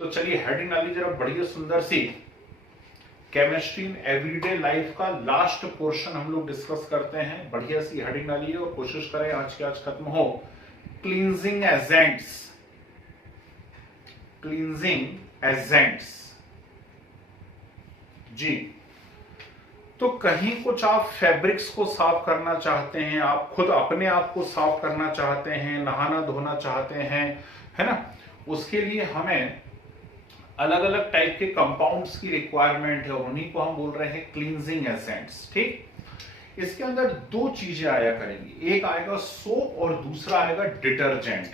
तो चलिए हेडिंग डाली जरा बढ़िया सुंदर सी केमिस्ट्री इन एवरीडे लाइफ का लास्ट पोर्शन हम लोग डिस्कस करते हैं। बढ़िया सी हेडिंग डालिए और कोशिश करें आज के आज खत्म हो। क्लींजिंग एजेंट्स, क्लींजिंग एजेंट्स जी। तो कहीं कुछ आप फैब्रिक्स को साफ करना चाहते हैं, आप खुद अपने आप को साफ करना चाहते हैं, नहाना धोना चाहते हैं, है ना, उसके लिए हमें अलग अलग टाइप के कंपाउंड्स की रिक्वायरमेंट है, उन्हीं को हम बोल रहे हैं क्लींजिंग एजेंट्स। ठीक, इसके अंदर दो चीजें आया करेंगी, एक आएगा सोप और दूसरा आएगा डिटर्जेंट।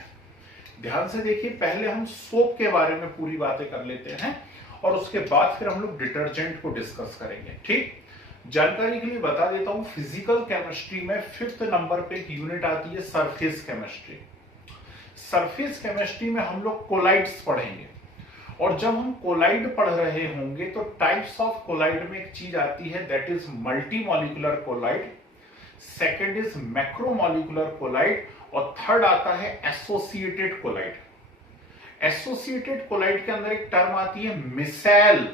ध्यान से देखिए, पहले हम सोप के बारे में पूरी बातें कर लेते हैं और उसके बाद फिर हम लोग डिटर्जेंट को डिस्कस करेंगे। ठीक, जानकारी के लिए बता देता हूं, फिजिकल केमिस्ट्री में 5th नंबर पे एक यूनिट आती है सरफेस केमिस्ट्री। सरफेस केमिस्ट्री में हम लोग कोलाइड्स पढ़ेंगे और जब हम कोलाइड पढ़ रहे होंगे तो टाइप्स ऑफ कोलाइड में एक चीज आती है, that is multi molecular colloid, second is macromolecular colloid और थर्ड आता है एसोसिएटेड कोलाइड। एसोसिएटेड कोलाइड के अंदर एक टर्म आती है मिसेल।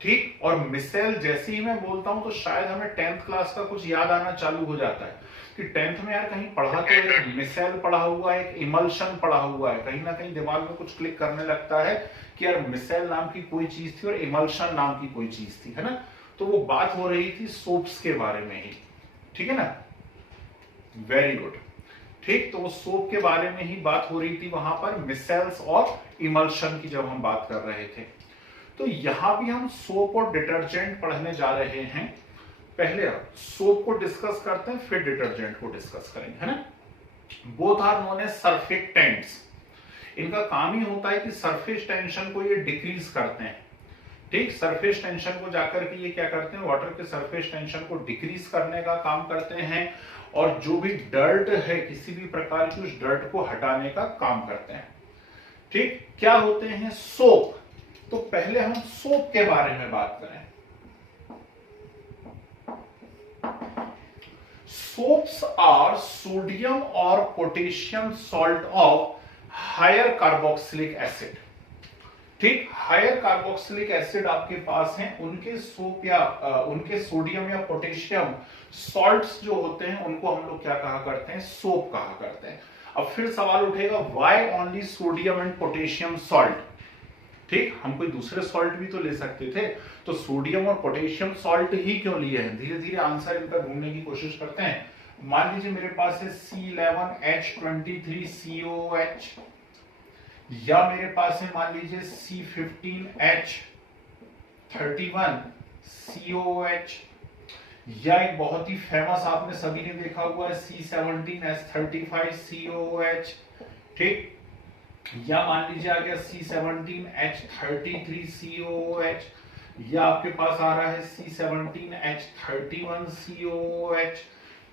ठीक, और मिसेल जैसे ही मैं बोलता हूं तो शायद हमें 10th क्लास का कुछ याद आना चालू हो जाता है कि 10th में यार कहीं पढ़ा तो एक मिसेल पढ़ा हुआ है, एक इमल्शन पढ़ा हुआ है, कहीं ना कहीं दिमाग में कुछ क्लिक करने लगता है कि यार मिसेल नाम की कोई चीज थी और इमल्शन नाम की कोई चीज थी, है ना। तो वो बात हो रही थी सोप्स के बारे में ही, ठीक है ना, वेरी गुड। ठीक, तो वो सोप के बारे में ही बात हो रही थी वहां पर, मिसेल्स और इमल्शन की जब हम बात कर रहे थे। तो यहां भी हम सोप और डिटर्जेंट पढ़ने जा रहे हैं। पहले सोप को डिस्कस करते हैं, फिर डिटर्जेंट को डिस्कस करेंगे, है ना। Both are known as surfactants. इनका काम ही होता है कि सरफेस टेंशन को ये डिक्रीज करते हैं। ठीक, सरफेस टेंशन को जाकर के ये क्या करते हैं, वाटर के सरफेस टेंशन को डिक्रीज करने का काम करते हैं और जो भी डर्ट है किसी भी प्रकार की उस डर्ट को हटाने का काम करते हैं। ठीक, क्या होते हैं सोप। तो पहले हम सोप के बारे में बात करें। सोप्स आर सोडियम और potassium salt of higher carboxylic acid. ठीक, हायर कार्बोक्सिलिक एसिड आपके पास हैं, उनके सोप या उनके सोडियम या पोटेशियम सॉल्ट्स जो होते हैं उनको हम लोग क्या कहा करते हैं, सोप कहा करते हैं। अब फिर सवाल उठेगा, why only sodium and potassium salt. ठीक, हम कोई दूसरे सॉल्ट भी तो ले सकते थे, तो सोडियम और पोटेशियम सॉल्ट ही क्यों लिए हैं। धीरे धीरे आंसर इनका ढूंढने की कोशिश करते हैं। मान लीजिए मेरे पास है C11H23COOH, या मेरे पास है मान लीजिए C15H31COOH, या एक बहुत ही फेमस आपने सभी ने देखा हुआ है C17H35COOH। ठीक, या मान लीजिए आ गया C17H33COOH, या आपके पास आ रहा है C17H31COOH।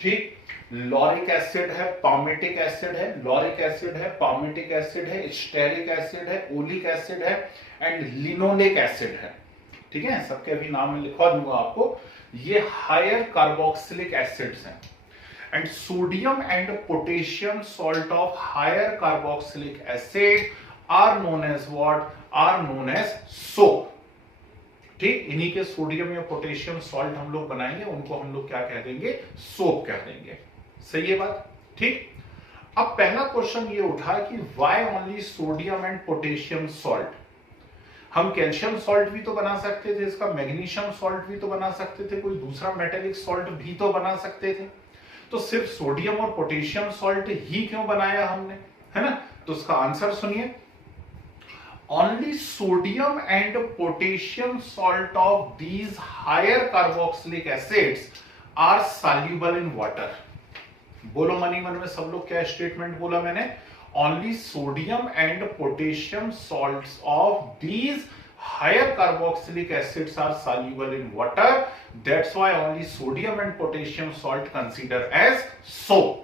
ठीक, लॉरिक एसिड है, पामेटिक एसिड है, लॉरिक एसिड है, पामेटिक एसिड है, स्टेरिक एसिड है, ओलिक एसिड है एंड लिनोलिक एसिड है। ठीक है, सबके अभी नाम में लिखवा दूंगा आपको। ये हायर कार्बोक्सिलिक एसिड्स हैं and sodium and potassium salt of higher carboxylic acid are known as what? Are known as soap. ठीक, इन्हीं के सोडियम या पोटेशियम सॉल्ट हम लोग बनाएंगे, उनको हम लोग क्या कह देंगे, सोप कह देंगे। सही है बात। ठीक, अब पहला क्वेश्चन ये उठा कि why only sodium and potassium salt. हम कैल्शियम सॉल्ट भी तो बना सकते थे, इसका मैग्नीशियम सॉल्ट भी तो बना सकते थे, कोई दूसरा मेटेलिक सॉल्ट भी तो बना सकते थे, तो सिर्फ सोडियम और पोटेशियम सॉल्ट ही क्यों बनाया हमने, है ना। तो उसका आंसर सुनिए, only sodium and potassium salt of these higher carboxylic acids are soluble in water. बोलो मनी मन में सब लोग क्या स्टेटमेंट बोला मैंने, only sodium and potassium salts of these higher carboxylic acids are soluble in water, that's why only sodium and potassium salt consider as soap।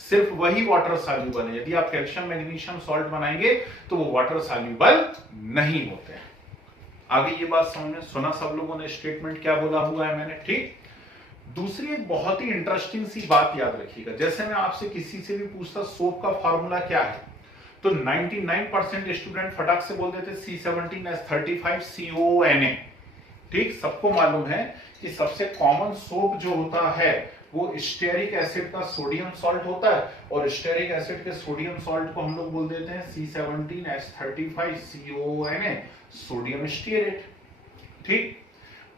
सिर्फ वही वाटर सॉल्युबल है, यदि आप कैल्शियम मैग्नीशियम सॉल्ट बनाएंगे तो वो वाटर सॉल्युबल नहीं होते हैं। आगे ये बात समझ सुना सब लोगों ने, स्टेटमेंट क्या बोला हुआ है मैंने। ठीक, दूसरी एक बहुत ही इंटरेस्टिंग सी बात याद रखिएगा, जैसे मैं आपसे किसी से भी पूछता सोप का फॉर्मूला क्या है, तो 99% स्टूडेंट फटाक से बोल देते C17H35CONA। ठीक, सबको मालूम है कि सबसे कॉमन सोप जो होता है वो स्टेरिक एसिड का सोडियम सॉल्ट होता है, और स्टेरिक एसिड के सोडियम सॉल्ट को हम लोग बोल देते हैं C17H35CONA, सोडियम स्टीयरेट। ठीक,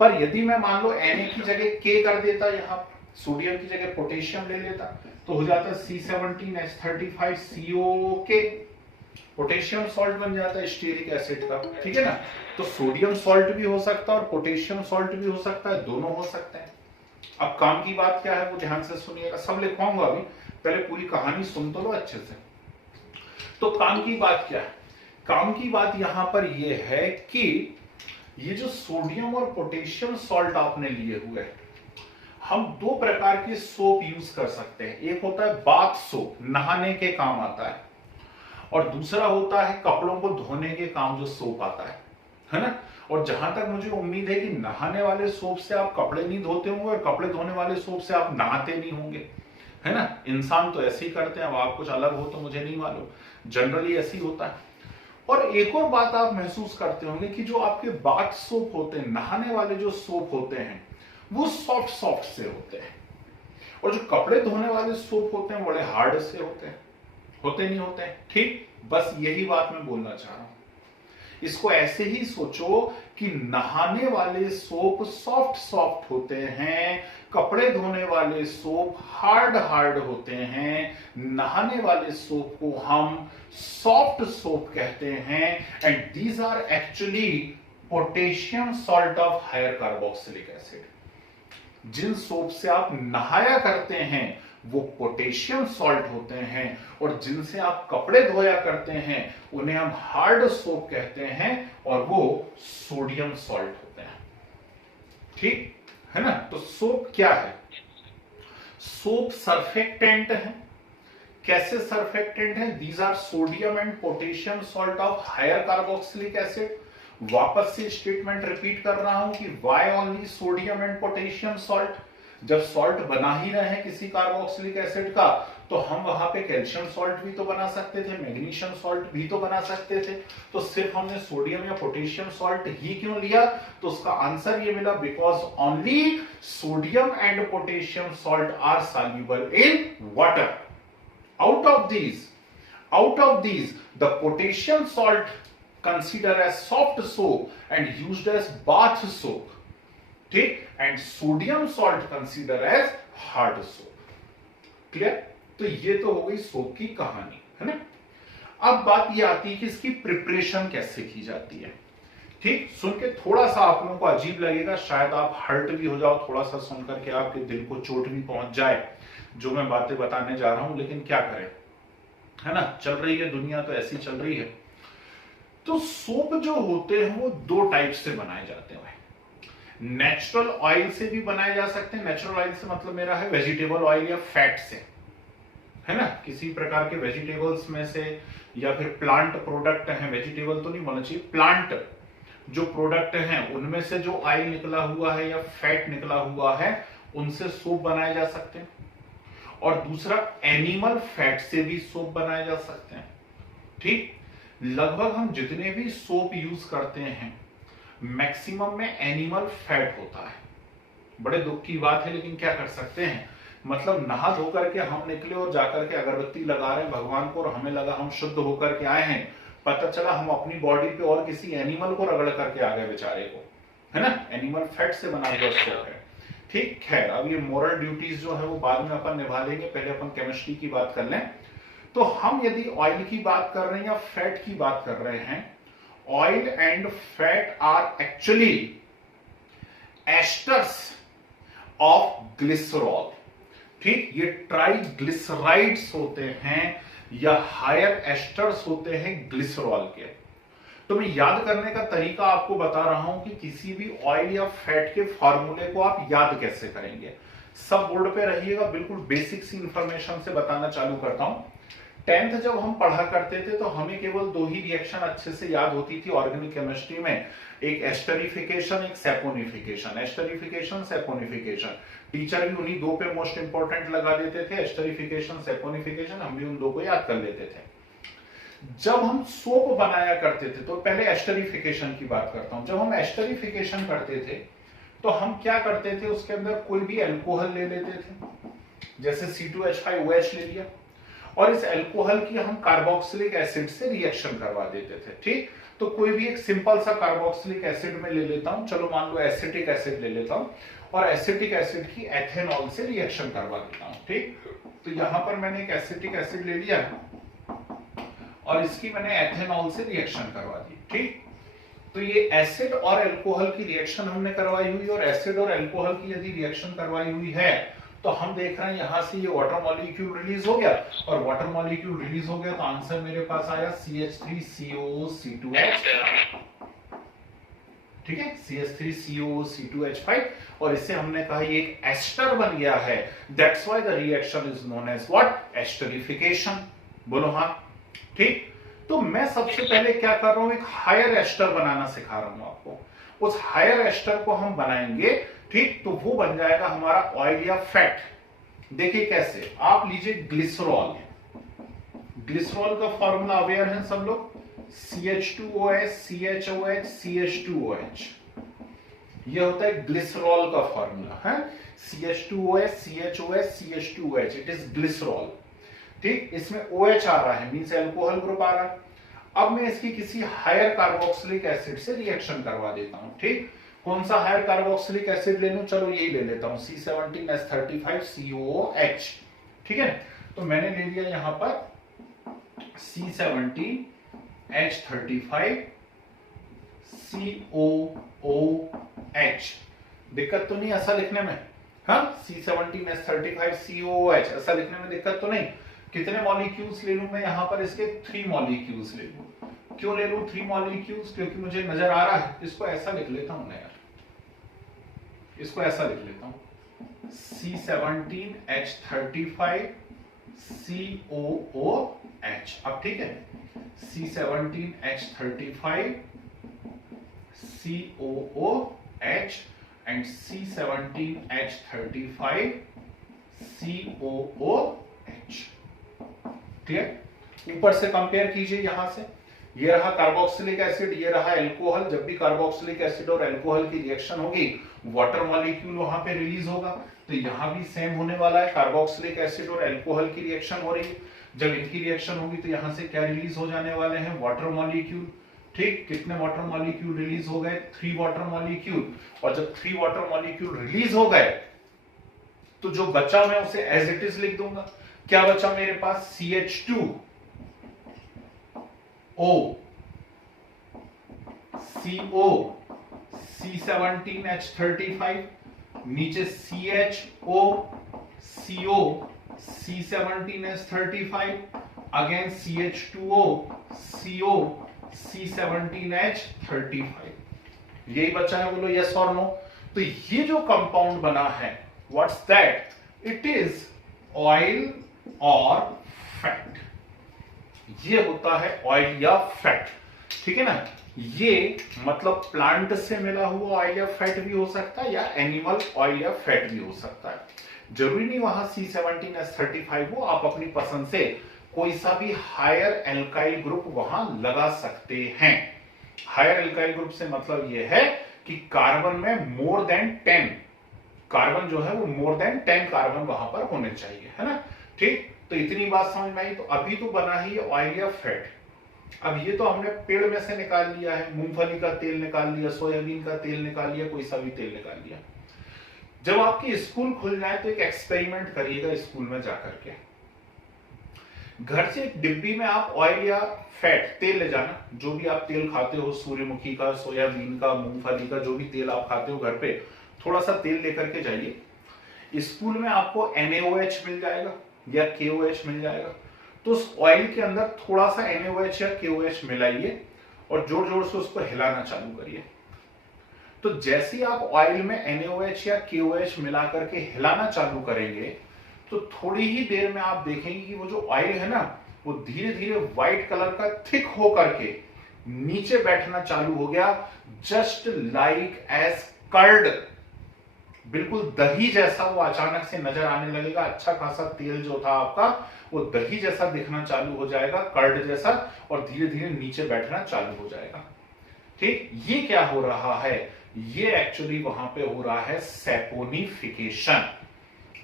पर यदि मैं मान लो Na की जगह K कर देता, यहां सोडियम की जगह पोटेशियम ले लेता, तो हो जाता C17H35COK, पोटेशियम सॉल्ट बन जाता है स्टीयरिक एसिड का। ठीक है ना, तो सोडियम सॉल्ट भी हो सकता है और पोटेशियम सॉल्ट भी हो सकता है, दोनों हो सकते हैं। अब काम की बात क्या है वो ध्यान से सुनिएगा, सब लिखवाऊंगा अभी, पहले पूरी कहानी सुन तो लो अच्छे से। तो काम की बात क्या है? काम की बात यहां पर यह है कि ये जो सोडियम और पोटेशियम सॉल्ट आपने लिए हुए हैं, हम दो प्रकार के सोप यूज कर सकते हैं। एक होता है बाथ सोप, नहाने के काम आता है, और दूसरा होता है कपड़ों को धोने के काम जो सोप आता है ना। और जहां तक मुझे उम्मीद है कि नहाने वाले सोप से आप कपड़े नहीं धोते होंगे और कपड़े धोने वाले सोप से आप नहाते नहीं होंगे, है ना। इंसान तो ऐसे ही करते हैं, अब आप कुछ अलग हो तो मुझे नहीं मालूम, जनरली ऐसे ही होता है। और एक और बात आप महसूस करते होंगे कि जो आपके बाथ सोप होते हैं, नहाने वाले जो सोप होते हैं, वो सॉफ्ट सॉफ्ट से होते हैं, और जो कपड़े धोने वाले सोप होते हैं बड़े हार्ड से होते हैं, होते नहीं होते हैं। ठीक, बस यही बात मैं बोलना चाह रहा हूं। इसको ऐसे ही सोचो कि नहाने वाले सोप सॉफ्ट सॉफ्ट होते हैं, कपड़े धोने वाले सोप हार्ड हार्ड होते हैं। नहाने वाले सोप को हम सॉफ्ट सोप कहते हैं, and these are actually potassium salt of higher carboxylic acid. जिन सोप से आप नहाया करते हैं वो पोटेशियम सॉल्ट होते हैं, और जिनसे आप कपड़े धोया करते हैं उन्हें हम हार्ड सोप कहते हैं, और वो सोडियम सॉल्ट होते हैं। ठीक है ना। तो सोप क्या है? सोप सरफेक्टेंट है। कैसे सरफेक्टेंट है? These are sodium and potassium salt of higher carboxylic acid. वापस से स्टेटमेंट रिपीट कर रहा हूं कि why only sodium and potassium salt. जब सॉल्ट बना ही रहे हैं किसी कार्बोक्सिलिक एसिड का, तो हम वहां पे कैल्शियम सॉल्ट भी तो बना सकते थे, मैग्नीशियम सॉल्ट भी तो बना सकते थे, तो सिर्फ हमने सोडियम या पोटेशियम सॉल्ट ही क्यों लिया? तो उसका आंसर ये मिला, because only sodium and potassium salt are soluble in water. out of these the potassium salt considered as soft soap and used as bath soap, ठीक, and sodium salt considered as hard soap। Clear? तो ये तो हो गई soap की कहानी, है ना। अब बात ये आती है कि इसकी प्रिपरेशन कैसे की जाती है। ठीक, सुन के थोड़ा सा आप लोगों को अजीब लगेगा, शायद आप हर्ट भी हो जाओ, थोड़ा सा सुनकर के आपके दिल को चोट भी पहुंच जाए जो मैं बातें बताने जा रहा हूं, लेकिन क्या करें, है ना, चल रही है दुनिया तो ऐसी चल रही है। तो सोप जो होते हैं वो दो टाइप से बनाए जाते हैं। नेचुरल ऑयल से भी बनाए जा सकते हैं। नेचुरल ऑयल से मतलब मेरा है वेजिटेबल ऑयल या फैट से, है ना, किसी प्रकार के वेजिटेबल्स में से, या फिर प्लांट प्रोडक्ट है, वेजिटेबल तो नहीं बोलना चाहिए, प्लांट जो प्रोडक्ट हैं उनमें से जो ऑयल निकला हुआ है या फैट निकला हुआ है, उनसे सोप बनाए जा सकते हैं। और दूसरा एनिमल फैट से भी सोप बनाए जा सकते हैं। ठीक, लगभग हम जितने भी सोप यूज करते हैं मैक्सिमम में एनिमल फैट होता है। बड़े दुख की बात है, लेकिन क्या कर सकते हैं, मतलब नहा धो करके हम निकले और जाकर के अगरबत्ती लगा रहे हैं भगवान को, और हमें लगा हम शुद्ध होकर के आए हैं, पता चला हम अपनी बॉडी पे और किसी एनिमल को रगड़ करके आ गए बेचारे को, है ना। एनिमल फैट से बना हुआ सोप है। ठीक, खैर अब ये मोरल ड्यूटीज जो है वो बाद में अपन निभा लेंगे, पहले अपन केमिस्ट्री की बात कर लें। तो हम यदि ऑयल की बात कर रहे हैं या फैट की बात कर रहे हैं, oil and fat are actually esters of glycerol. ठीक, ये ट्राइग्लिसराइड्स होते हैं या हायर एस्टर्स होते हैं ग्लिसरॉल के। तो मैं याद करने का तरीका आपको बता रहा हूं कि किसी भी ऑयल या फैट के फॉर्मूले को आप याद कैसे करेंगे। सब बोर्ड पे रहिएगा, बिल्कुल बेसिक सी इंफॉर्मेशन से बताना चालू करता हूं। 10th जब हम पढ़ा करते थे तो हमें केवल दो ही रिएक्शन अच्छे से याद होती थी ऑर्गेनिक केमिस्ट्री में, एक एस्टरिफिकेशन, एक सेपोनिफिकेशन। एस्टरिफिकेशन, सेपोनिफिकेशन, टीचर भी उन्हीं दो पे मोस्ट इंपॉर्टेंट लगा देते थे, एस्टरिफिकेशन, सेपोनिफिकेशन, हम भी उन दो को याद कर लेते थे। जब हम सोप बनाया करते थे, तो पहले एस्टरिफिकेशन की बात करता हूं, जब हम एस्टरिफिकेशन करते थे तो हम क्या करते थे, उसके अंदर कोई भी अल्कोहल ले लेते थे, जैसे C2H5OH ले लिया, और इस अल्कोहल की हम कार्बोक्सिलिक एसिड से रिएक्शन करवा देते थे। ठीक, तो कोई भी एक सिंपल सा कार्बोक्सिलिक एसिड में ले लेता हूं, चलो मान लो एसिटिक एसिड ले लेता हूं, और एसिटिक एसिड की एथेनॉल से रिएक्शन करवा देता हूं। ठीक, तो यहां पर मैंने एक एसिटिक एसिड ले लिया और इसकी मैंने एथेनॉल से रिएक्शन करवा दी। ठीक, तो ये एसिड और अल्कोहल की रिएक्शन हमने करवाई हुई, और एसिड और अल्कोहल की यदि रिएक्शन करवाई हुई है तो हम देख रहे हैं यहां से ये वाटर मॉलिक्यूल रिलीज हो गया, और वाटर मॉलिक्यूल रिलीज हो गया तो आंसर मेरे पास आया CH3COO-C2H। ठीक है, CH3COO-C2H5, और इससे हमने कहा ये एक एस्टर बन गया है, that's why the reaction is known as what, esterification. बोलो हाँ। ठीक, तो मैं सबसे पहले क्या कर रहा हूं, एक हायर एस्टर बनाना सिखा रहा हूं आपको। उस हायर एस्टर को हम बनाएंगे, ठीक, तो वो बन जाएगा हमारा ऑयल या फैट। देखिए कैसे, आप लीजिए ग्लिसरॉल, ग्लिसरॉल का फॉर्मूला अवेयर है सब लोग, CH2OH CHOH CH2OH, ये होता है ग्लिसरॉल का फॉर्मूला है, CH2OH CHOH CH2OH, it is glycerol. ठीक, इसमें OH आ रहा है, मींस अल्कोहल ग्रुप आ रहा है। अब मैं इसकी किसी हायर कार्बोक्सिलिक एसिड से रिएक्शन करवा देता हूं। ठीक, कौन सा हायर कार्बोक्सिलिक एसिड ले लूं, चलो यही ले लेता हूं, C17H35COOH। ठीक है, तो मैंने ले लिया यहां पर C17H35COOH। दिक्कत तो नहीं ऐसा लिखने में? हाँ, C17H35COOH ऐसा लिखने में दिक्कत तो नहीं? कितने मॉलिक्यूल्स ले लूं मैं यहां पर, इसके 3 मॉलिक्यूल्स ले लूं। क्यों ले लूं 3 मॉलिक्यूल्स? क्योंकि मुझे नजर आ रहा है, इसको ऐसा लिख लेता हूं ना यार, इसको ऐसा लिख लेता हूं, C17H35COOH। अब ठीक है, C17H35COOH एंड C17H35COOH। क्लियर? ऊपर से कंपेयर कीजिए, यहां से ये रहा कार्बोक्सिलिक एसिड, ये रहा अल्कोहल। जब भी कार्बोक्सिलिक एसिड और अल्कोहल की रिएक्शन होगी, वाटर मॉलिक्यूल वहां पे रिलीज होगा, तो यहां भी सेम होने वाला है, कार्बोक्सिलिक एसिड और अल्कोहल की रिएक्शन हो रही है। जब इनकी रिएक्शन होगी तो यहां से क्या रिलीज हो जाने वाले हैं, वाटर मॉलिक्यूल। ठीक, कितने वाटर मॉलिक्यूल रिलीज हो गए, 3 वाटर मॉलिक्यूल। और जब 3 वाटर मॉलिक्यूल रिलीज हो गए तो जो बचा मैं उसे एज इट इज लिख दूंगा। क्या बचा मेरे पास, CH2O CO C17H35, नीचे CHO CO C17H35, again CH2O CO C17H35। यही बचा है, बोलो यस और नो। तो ये जो कंपाउंड बना है, what's that, it is oil और फैट। ये होता है ऑयल या फैट। ठीक है ना, ये मतलब प्लांट से मिला हुआ ऑयल या फैट भी हो सकता है, या एनिमल ऑयल या फैट भी हो सकता है। जरूरी नहीं वहां C17H35 हो, आप अपनी पसंद से कोई सा भी हायर एल्काइल ग्रुप वहां लगा सकते हैं। हायर एल्काइल ग्रुप से मतलब यह है कि कार्बन में मोर देन 10 कार्बन जो है वो मोर देन 10 कार्बन वहां पर होने चाहिए, है ना। ठीक, तो इतनी बात समझ में आई। तो अभी तो बना ही ऑयल या फैट। अब ये तो हमने पेड़ में से निकाल लिया है, मूंगफली का तेल निकाल लिया, सोयाबीन का तेल निकाल लिया, कोई सा भी तेल निकाल लिया। जब आपकी स्कूल खुल जाए तो एक एक्सपेरिमेंट करिएगा स्कूल में जाकर के। घर से एक डिब्बी में आप ऑयल या फैट तेल ले जाना, जो भी आप तेल खाते हो, सूर्यमुखी का, सोयाबीन का, मूंगफली का, जो भी तेल आप खाते हो घर पे, थोड़ा सा तेल लेकर के जाइए। स्कूल में आपको NaOH मिल जाएगा या KOH मिल जाएगा। तो उस ऑयल के अंदर थोड़ा सा NaOH या KOH मिलाइए और जोर जोर से उसको हिलाना चालू करिए। तो जैसे ही आप ऑयल में NaOH या KOH मिला करके हिलाना चालू करेंगे तो थोड़ी ही देर में आप देखेंगे कि वो जो ऑयल है ना, वो धीरे धीरे व्हाइट कलर का थिक हो करके नीचे बैठना चालू हो गया, जस्ट लाइक एज कर्ड। बिल्कुल दही जैसा वो अचानक से नजर आने लगेगा। अच्छा खासा तेल जो था आपका वो दही जैसा दिखना चालू हो जाएगा, कर्ड जैसा, और धीरे धीरे नीचे बैठना चालू हो जाएगा। ठीक, ये क्या हो रहा है, ये एक्चुअली वहां पे हो रहा है सैपोनिफिकेशन।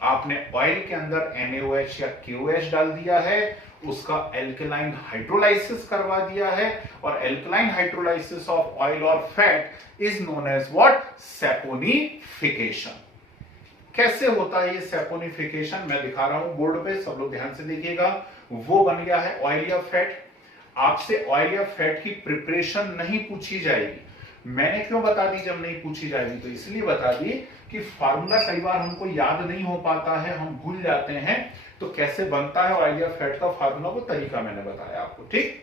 आपने ऑयल के अंदर NaOH या KOH डाल दिया है, उसका एल्कलाइन हाइड्रोलाइसिस करवा दिया है, और एल्कलाइन हाइड्रोलाइसिस ऑफ ऑयल और fat is known as what, saponification. कैसे होता है ये सैपोनिफिकेशन, मैं दिखा रहा हूं बोर्ड पे, सब लोग ध्यान से देखिएगा। वो बन गया है ऑयल या फैट। आपसे ऑयल या फैट की प्रिपरेशन नहीं पूछी जाएगी। मैंने क्यों बता दी जब नहीं पूछी जाएगी, तो इसलिए बता दी कि फार्मूला कई बार हमको याद नहीं हो पाता है, हम भूल जाते हैं। तो कैसे बनता है ऑयल या फैट का फार्मूला, वो तरीका मैंने बताया आपको। ठीक,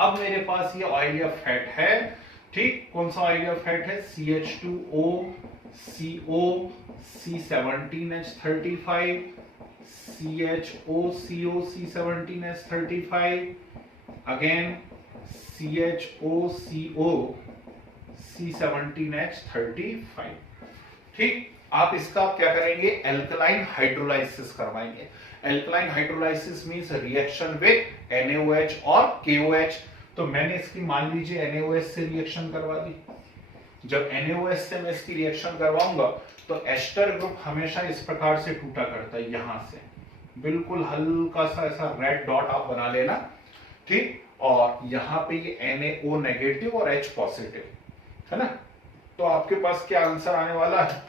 अब मेरे पास ये ऑयल या फैट है। ठीक, कौन सा ऑयल या फैट है, CH2O CO C17H35 CHO C17H35 again CHO C17H35। ठीक, आप इसका क्या करेंगे, एल्कलाइन हाइड्रोलाइसिस करवाएंगे। Alkaline hydrolysis means reaction with NaOH और KOH। तो मैंने इसकी मान लीजिए NaOH से रिएक्शन करवा दी। जब NaOH से मैं इसकी रिएक्शन करवाऊंगा तो एस्टर ग्रुप हमेशा इस प्रकार से टूटा करता है, यहां से बिल्कुल हल्का सा ऐसा रेड डॉट आप बना लेना। ठीक, और यहां पे ये NaO नेगेटिव और H पॉजिटिव है ना। तो आपके पास क्या आंसर आने वाला है,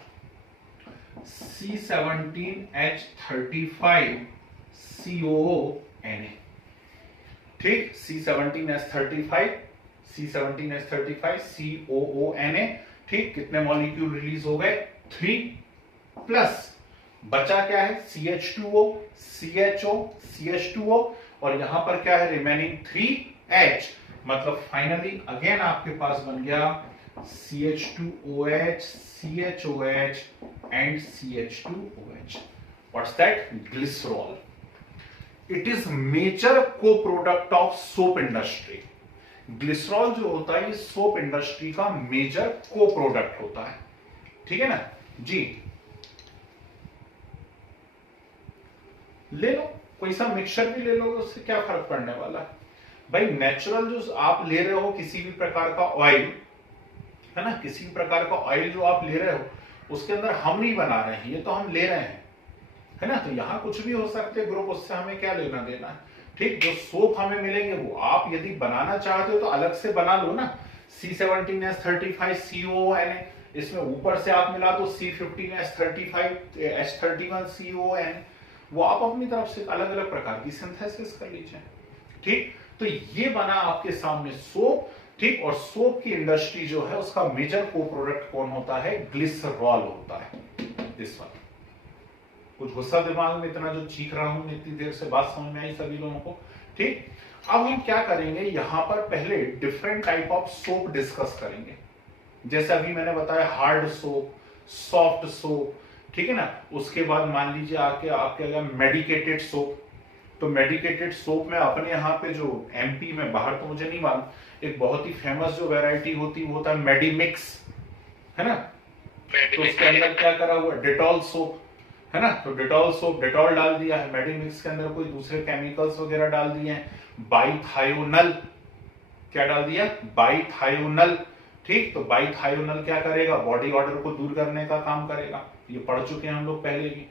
C17H35 COONA। ठीक, C17H35 COONA। ठीक, कितने मॉलिक्यूल रिलीज हो गए, 3 प्लस बचा क्या है, CH2O CHO CH2O, और यहां पर क्या है रिमेनिंग 3H। मतलब फाइनली अगेन आपके पास बन गया CH2OH CHOH and CH2OH. What's that? Glycerol. It is major co-product of soap industry. Glycerol जो होता है ये सोप इंडस्ट्री का मेजर को प्रोडक्ट होता है। ठीक है ना जी, ले लो कोई सा मिक्सचर भी ले लो, उससे क्या फर्क पड़ने वाला है भाई। नेचुरल जो आप ले रहे हो किसी भी प्रकार का ऑयल है ना, किसी भी प्रकार का ऑयल जो आप ले रहे हो उसके अंदर हम नहीं बना रहे हैं, ये तो हम ले रहे हैं है ना। तो यहां कुछ भी हो सकते ग्रुप, उससे हमें क्या लेना देना है। ठीक, जो सोप हमें मिलेंगे वो आप यदि बनाना चाहते हो तो अलग से बना लो ना। C17H35 COONA, इसमें ऊपर से आप मिला दो C15H35 H31 COONA, वो आप अपनी तरफ से अलग अलग प्रकार की सिंथेसिस कर लीजिए। ठीक, तो ये बना आपके सामने सोप। ठीक, और सोप की इंडस्ट्री जो है उसका मेजर को प्रोडक्ट कौन होता है, ग्लिसरॉल होता है। दिस वन, कुछ गुस्सा दिमाग में, इतना जो चीख रहा हूं इतनी देर से, बात समझ में आई सभी लोगों को। ठीक, अब हम क्या करेंगे, यहां पर पहले different type of soap discuss करेंगे। जैसे अभी मैंने बताया हार्ड सोप, सॉफ्ट सोप, ठीक है ना। उसके बाद मान लीजिए आपके मेडिकेटेड सोप। तो मेडिकेटेड सोप में अपने यहाँ पे जो MP में, बाहर तो मुझे नहीं मालूम, एक बहुत ही फेमस जो वैरायटी होती है वो होता है मेडिमिक्स है ना। तो उसके अंदर क्या करा हुआ, डेटॉल सोप है ना। तो डेटॉल सोप, डेटॉल डाल दिया है, मेडिमिक्स के अंदर कोई दूसरे केमिकल्स वगैरह डाल दिए हैं, बाइथायोनल, क्या डाल दिया, बाइथायोनल। ठीक, तो बाइथायोनल क्या करेगा, बॉडी ऑर्डर को दूर करने का काम करेगा। ये पढ़ चुके हैं हम लोग पहले भी।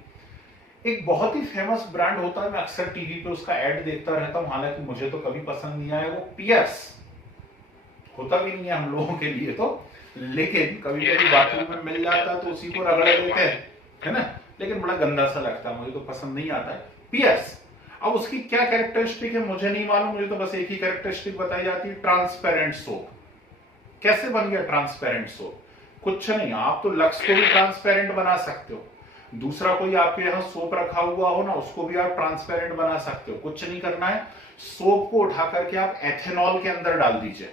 एक बहुत ही फेमस ब्रांड होता है, मैं अक्सर टीवी पे उसका ऐड देखता रहता हूं, हालांकि मुझे तो कभी पसंद नहीं आया, वो पियर्स होता भी नहीं है हम लोगों के लिए तो, लेकिन कभी कभी बाथरूम में मिल जाता है तो उसी को रगड़ देते हैं है ना, लेकिन बड़ा गंदा सा लगता है, मुझे तो पसंद नहीं आता है पियर्स। अब उसकी क्या कैरेक्टरिस्टिक है मुझे नहीं मालूम, मुझे तो बस एक ही कैरेक्टरिस्टिक बताई जाती है, ट्रांसपेरेंट सोप। कैसे बन गया ट्रांसपेरेंट सोप, कुछ नहीं, आप तो लक्स को भी ट्रांसपेरेंट बना सकते हो, दूसरा कोई आपके यहाँ सोप रखा हुआ हो ना उसको भी आप ट्रांसपेरेंट बना सकते हो। कुछ नहीं करना है, सोप को उठा करके आप एथेनॉल के अंदर डाल दीजिए,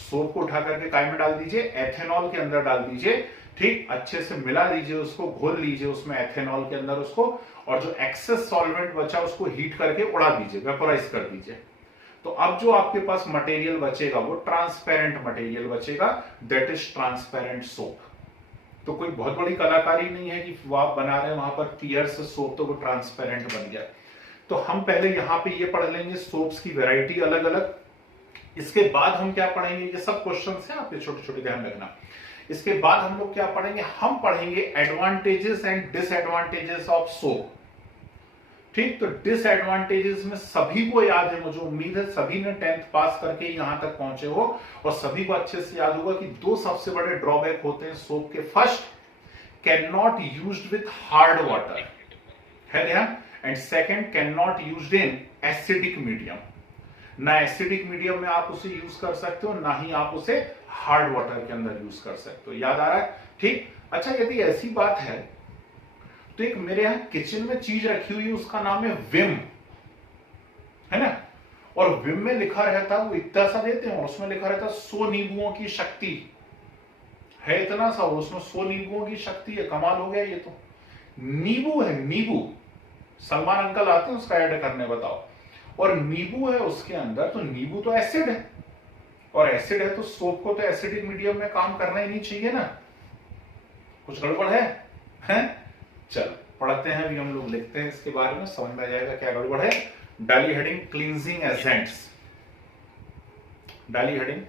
सोप को उठा करके काय में डाल दीजिए, एथेनॉल के अंदर डाल दीजिए। ठीक, अच्छे से मिला लीजिए उसको, घोल लीजिए उसमें एथेनॉल के अंदर उसको, और जो एक्सेस सॉल्वेंट बचा उसको हीट करके उड़ा दीजिए, वेपोराइज कर दीजिए। तो अब जो आपके पास मटेरियल बचेगा वो ट्रांसपेरेंट मटेरियल बचेगा, दैट इज ट्रांसपेरेंट सोप। तो कोई बहुत बड़ी कलाकारी नहीं है कि वो आप बना रहे हैं वहां पर क्लियर से सोप तो वो ट्रांसपेरेंट बन गया। तो हम पहले यहाँ पे ये पढ़ लेंगे सोप्स की वैरायटी अलग अलग। इसके बाद हम क्या पढ़ेंगे, ये सब क्वेश्चन हैं आपके छोटे छोटे, ध्यान रखना। इसके बाद हम लोग क्या पढ़ेंगे, हम पढ़ेंगे advantages and disadvantages of soap. ठीक, तो डिसएडवांटेजेस में सभी को याद है, मुझे उम्मीद है सभी ने 10th पास करके यहां तक पहुंचे हो और सभी को अच्छे से याद होगा कि दो सबसे बड़े ड्रॉबैक होते हैं सोप के। First, can not used with hard water, है ध्यान, and second, can not used in acidic medium. ना एसिडिक मीडियम में आप उसे यूज कर सकते हो, ना ही आप उसे हार्ड वाटर के अंदर यूज कर सकते हो। याद आ रहा है? ठीक। अच्छा, यदि ऐसी बात है तो एक मेरे यहां किचन में चीज रखी हुई है, उसका नाम है विम, है ना, और विम में लिखा रहता, वो इतना सा देते हैं और उसमें लिखा रहता 100 नींबुओं की शक्ति है, इतना सा, उसमें 100 नींबुओं की शक्ति है। कमाल हो गया ये तो। नींबू है, नींबू, सलमान अंकल आते हैं उसका ऐड करने, बताओ, और नींबू है उसके अंदर, तो नींबू तो एसिड है, और एसिड है तो सोप को तो एसिडिक मीडियम में काम करना ही नहीं चाहिए ना। कुछ गड़बड़ है? चल पढ़ते हैं अभी हम लोग, लिखते हैं इसके बारे में, समझ में आ जाएगा क्या गड़बड़ है। डाली हेडिंग क्लींजिंग एजेंट्स, डाली हेडिंग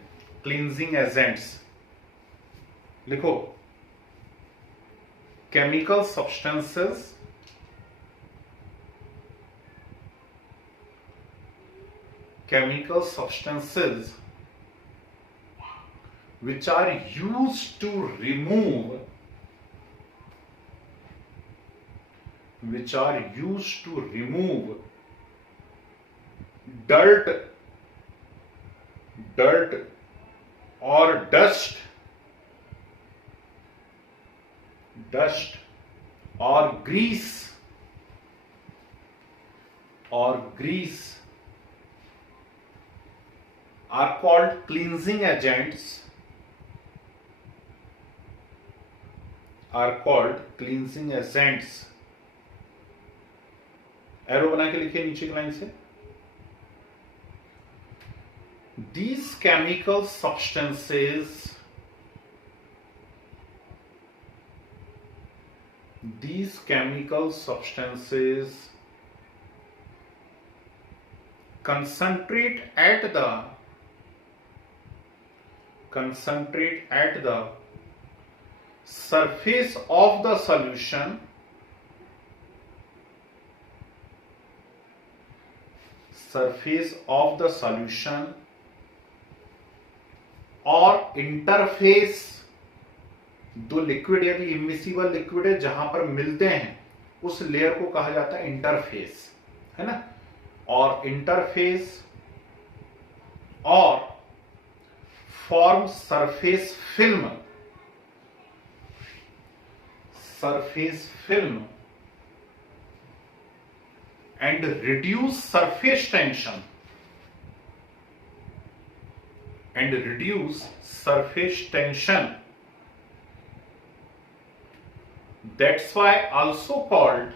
क्लींजिंग एजेंट्स लिखो। Chemical substances which are used to remove dirt or dust or grease are called cleansing agents, arrow बना के लिखिए नीचे की लाइन से। These chemical substances concentrate at the surface of the solution, और interface, दो liquid यदि इमिसिबल लिक्विड है जहां पर मिलते हैं उस लेयर को कहा जाता है इंटरफेस, है ना, और इंटरफेस और form surface film and reduce surface tension, that's why also called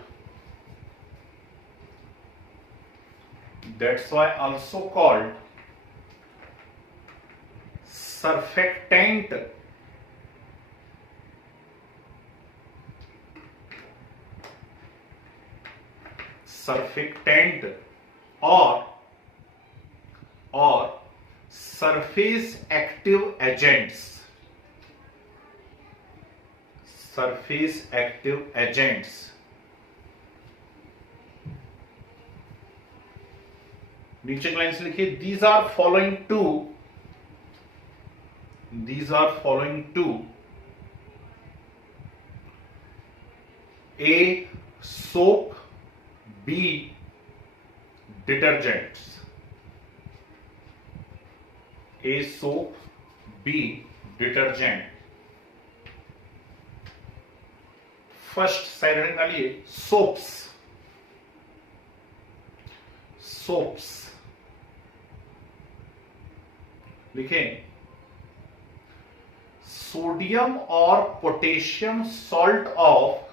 surfactant, or surface active agents, नीचे लाइन से लिखिए। These are following two A. soap, B. detergents, A. soap, B. detergent। First side heading डालिए soaps, लिखें sodium और potassium salt of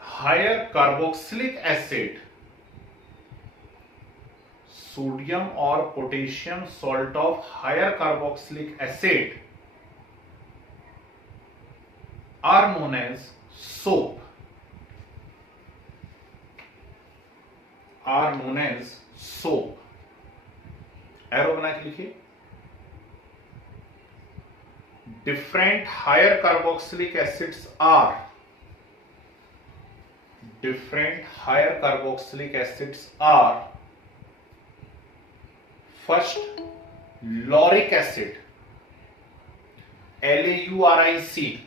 higher carboxylic acid sodium और potassium salt of higher carboxylic acid are known as soap, are known as soap. Arrow बना के लिखिए। Different higher carboxylic acids are, different higher carboxylic acids are first lauric acid, LaURIC,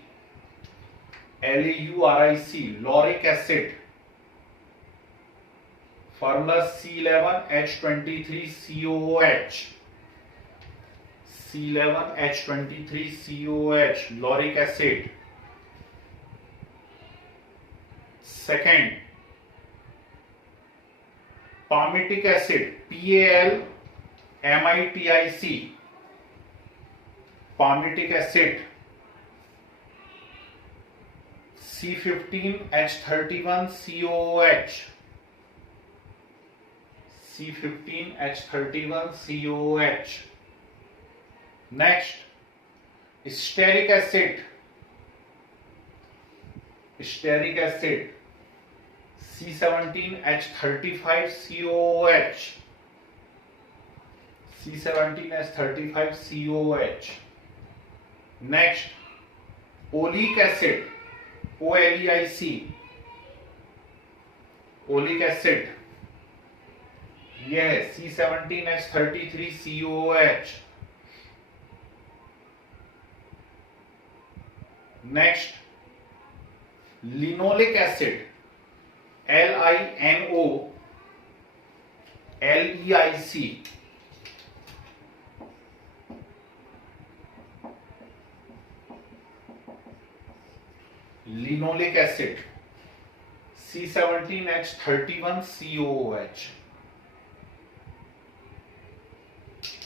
LaURIC, lauric acid, formula C11H23COOH, C11H23COOH, lauric acid। Second, palmitic acid, PALMITIC, palmitic acid, C15H31COOH, C15H31COOH। Next, stearic acid, stearic acid, C17H35COOH, C17H35COOH। Next, oleic acid, OLEIC, oleic acid, यह है C17H33COOH। Next, linoleic acid, LINOLEIC, linoleic acid, C17H31COOH।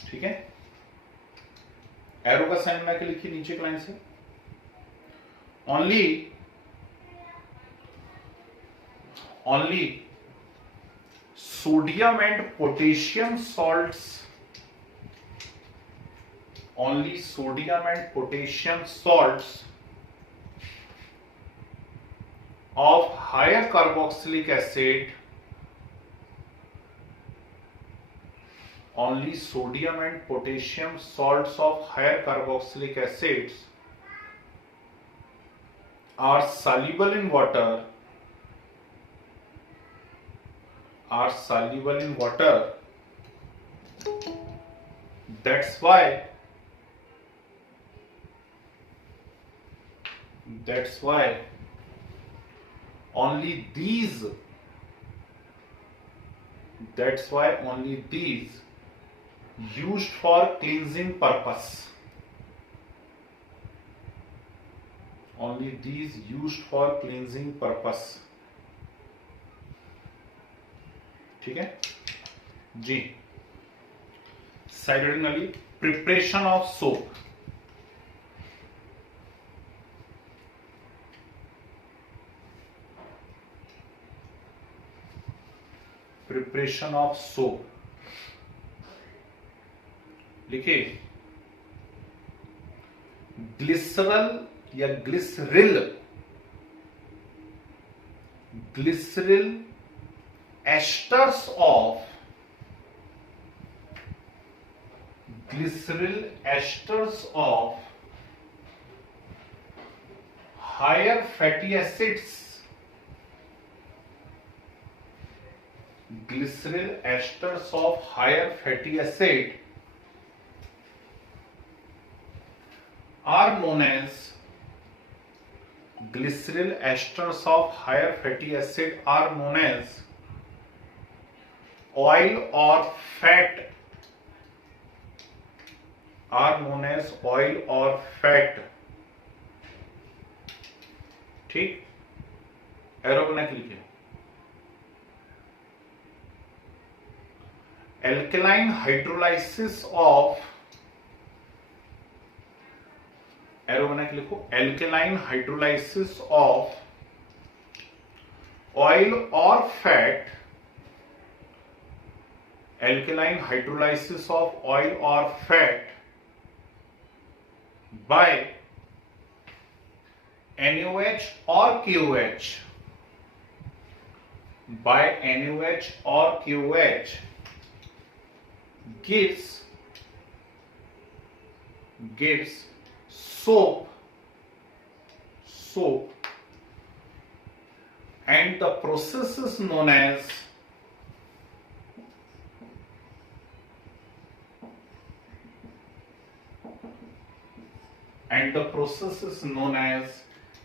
ठीक है, arrow का sign बना के लिखिए नीचे की लाइन से। only sodium and potassium salts, only sodium and potassium salts of higher carboxylic acid, only sodium and potassium salts of higher carboxylic acids are soluble in water, are soluble in water. That's why only these, that's why only these used for cleansing purpose, only these used for cleansing purpose। ठीक है जी। साइडली preparation of soap, preparation of soap लिखिए। Glycerol या glyceryl, glyceryl esters of, glycerol esters of higher fatty acids, glycerol esters of higher fatty acid are known as, glycerol esters of higher fatty acid are known as oil or fat, are known as oil or fat। ठीक, arrow बना के लिखिए। alkaline hydrolysis of, arrow बना के लिखो, alkaline hydrolysis of oil or fat alkaline hydrolysis of oil or fat by NaOH or KOH, by NaOH or KOH gives soap, and the process is known as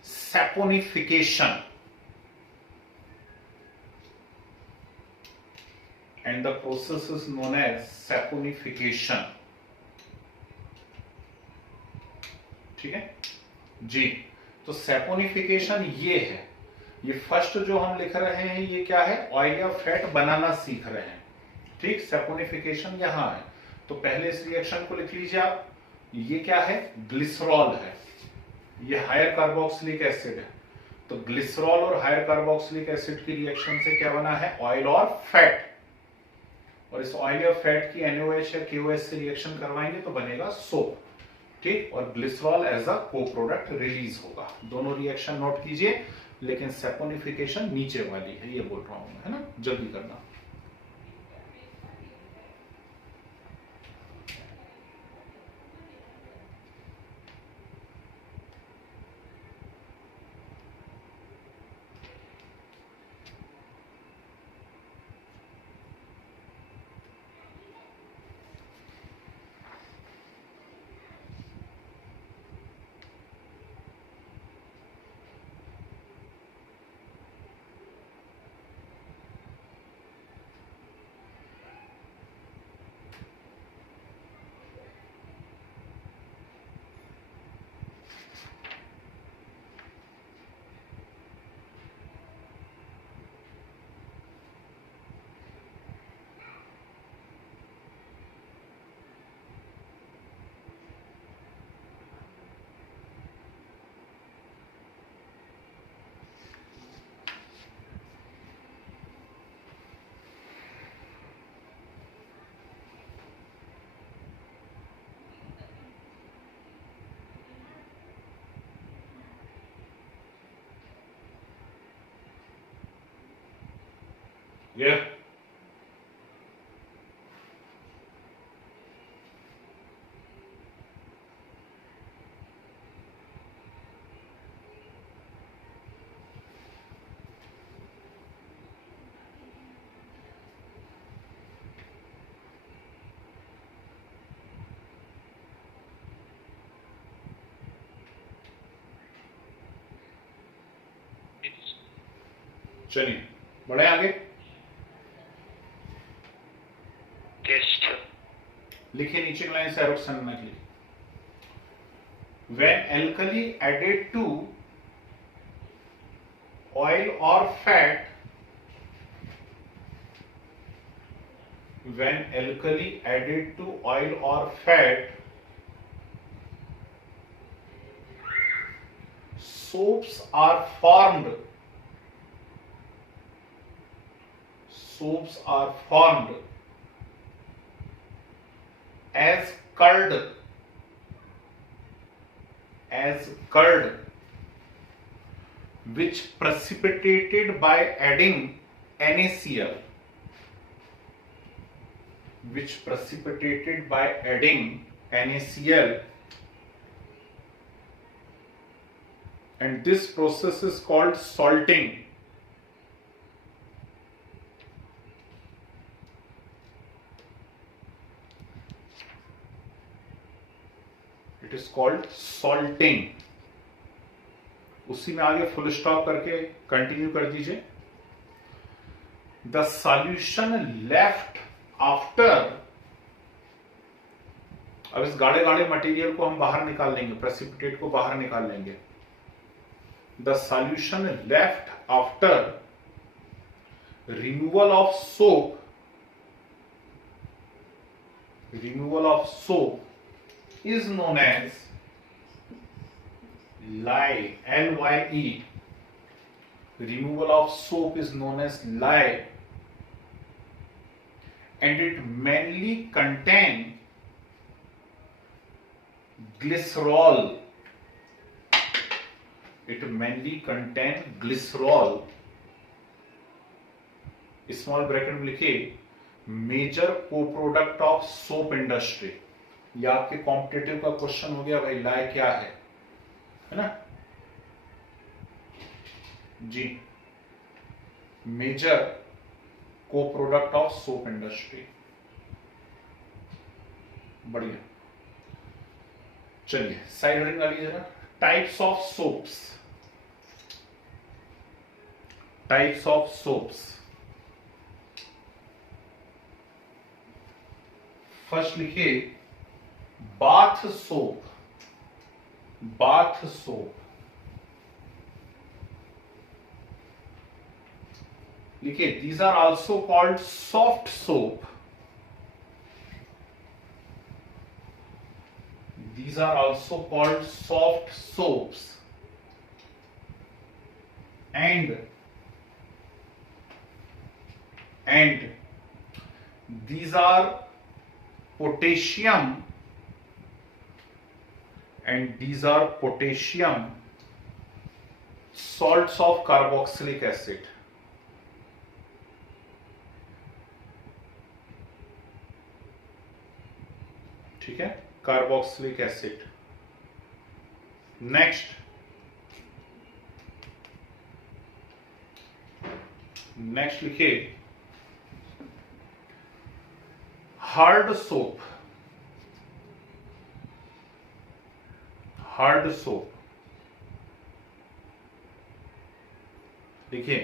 saponification. And the process is known as saponification. ठीक है जी। तो saponification ये है, ये first जो हम लिख रहे हैं ये क्या है, ऑयल या फैट बनाना सीख रहे हैं। ठीक, सैपोनिफिकेशन यहां है। तो पहले इस रिएक्शन को लिख लीजिए आप, ये क्या है, ग्लिसरॉल है, ये हायर कार्बोक्सिलिक एसिड है। तो ग्लिसरॉल और हायर कार्बोक्सिलिक एसिड की रिएक्शन से क्या बना है, ऑयल और फैट। और इस ऑयल या फैट की NaOH या KOH से रिएक्शन करवाएंगे तो बनेगा सोप। ठीक, और ग्लिसरॉल एज अ को प्रोडक्ट रिलीज होगा। दोनों रिएक्शन नोट कीजिए, लेकिन सैपोनिफिकेशन नीचे वाली है, ये बोल रहा हूं मैं, है ना, जल्दी करना। Yeah. चलिए बढ़े आगे। टेस्ट लिखिए नीचे की लाइन से एरोक्सन के लिए। When alkali added to oil or fat, when alkali added to oil or fat, soaps are formed. Soaps are formed as curd, which precipitated by adding NaCl, which precipitated by adding NaCl, and this process is called salting. It is called salting. उसी में आगे full stop करके continue कर दीजिए। The solution left after, अब इस गाढ़े गाढ़े मटेरियल को हम बाहर निकाल लेंगे, प्रेसिपिटेट को बाहर निकाल लेंगे। The solution left after removal of soap, is known as lye, Lye. Removal of soap is known as lye, and it mainly contain glycerol. It mainly contain glycerol. Small bracket में लिखिए major को product of soap industry. ये आपके competitive का question हो गया भाई, लाए क्या है ना जी, मेजर को प्रोडक्ट ऑफ सोप इंडस्ट्री। बढ़िया, चलिए साइड हेडिंग डालिए जरा। Types of soaps, types of soaps. First लिखिए बाथ सोप, बाथ सोप लिखिए। These are also called soft soap, these are also called soft soaps, and these are potassium, and these are potassium salts of carboxylic acid। ठीक है, carboxylic acid. Next, next लिखिए hard soap, hard soap लिखिए।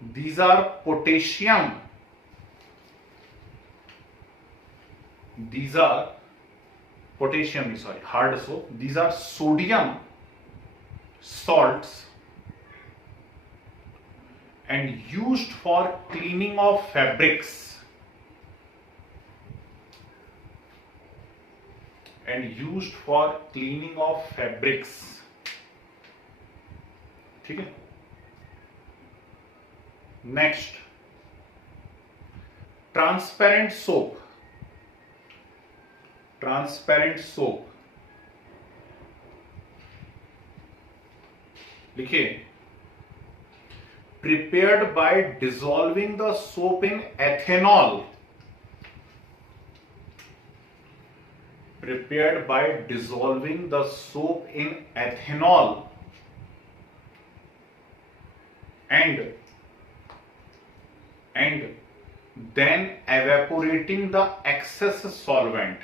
These are potassium, these are potassium, sorry, hard soap, these are sodium salts and used for cleaning of fabrics, and used for cleaning of fabrics। ठीक है, next transparent soap, transparent soap लिखिए। Prepared by dissolving the soap in ethanol, prepared by dissolving the soap in ethanol and then evaporating the excess solvent,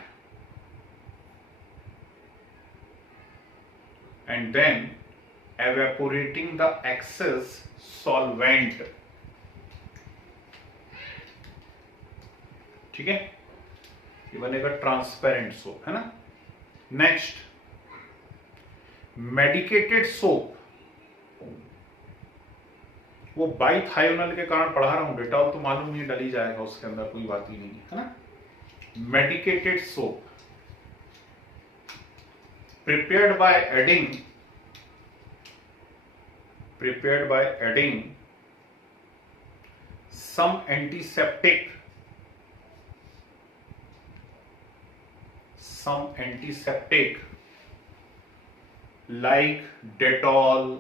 and then evaporating the excess solvent। ठीक है, ये बनेगा transparent soap, है ना। Next medicated soap, वो बाइथायोनल के कारण पढ़ा रहा हूं, डेटॉल तो मालूम ही डली जाएगा उसके अंदर, कोई बात ही नहीं है ना। Medicated soap prepared by adding some antiseptic like Dettol,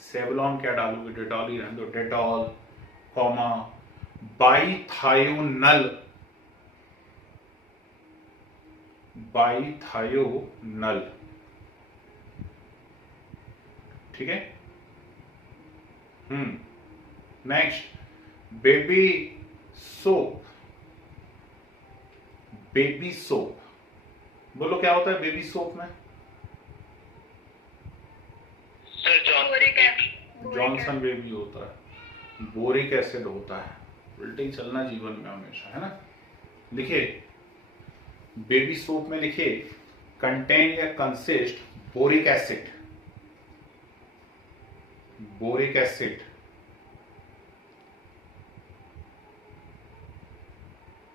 Savlon क्या डालोगे, डेटॉल ही रहने दो, डेटॉल कॉमा बाइथायोनल। ठीक है, next baby soap, baby soap बोलो क्या होता है बेबी सोप में? जॉनसन बेबी होता है, बोरिक एसिड होता है, उल्टे ही चलना जीवन में हमेशा, है ना। लिखिए बेबी सोप में लिखिए कंटेन या consist boric acid, boric acid.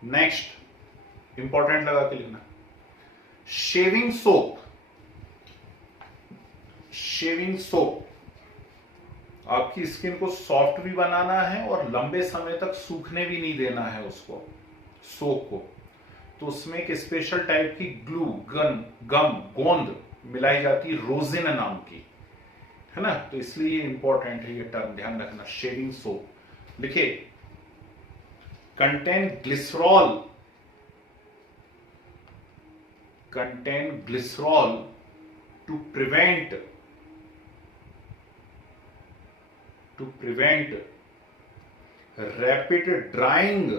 Next important लगा के लिखना, शेविंग सोप, शेविंग सोप आपकी स्किन को सॉफ्ट भी बनाना है और लंबे समय तक सूखने भी नहीं देना है उसको, सोक को। तो उसमें एक स्पेशल टाइप की ग्लू गम गोंद मिलाई जाती है, रोजिन नाम की, है ना। तो इसलिए ये इंपॉर्टेंट है, ये टर्म ध्यान रखना। शेविंग सोप लिखिए, contain glycerol, to prevent rapid drying,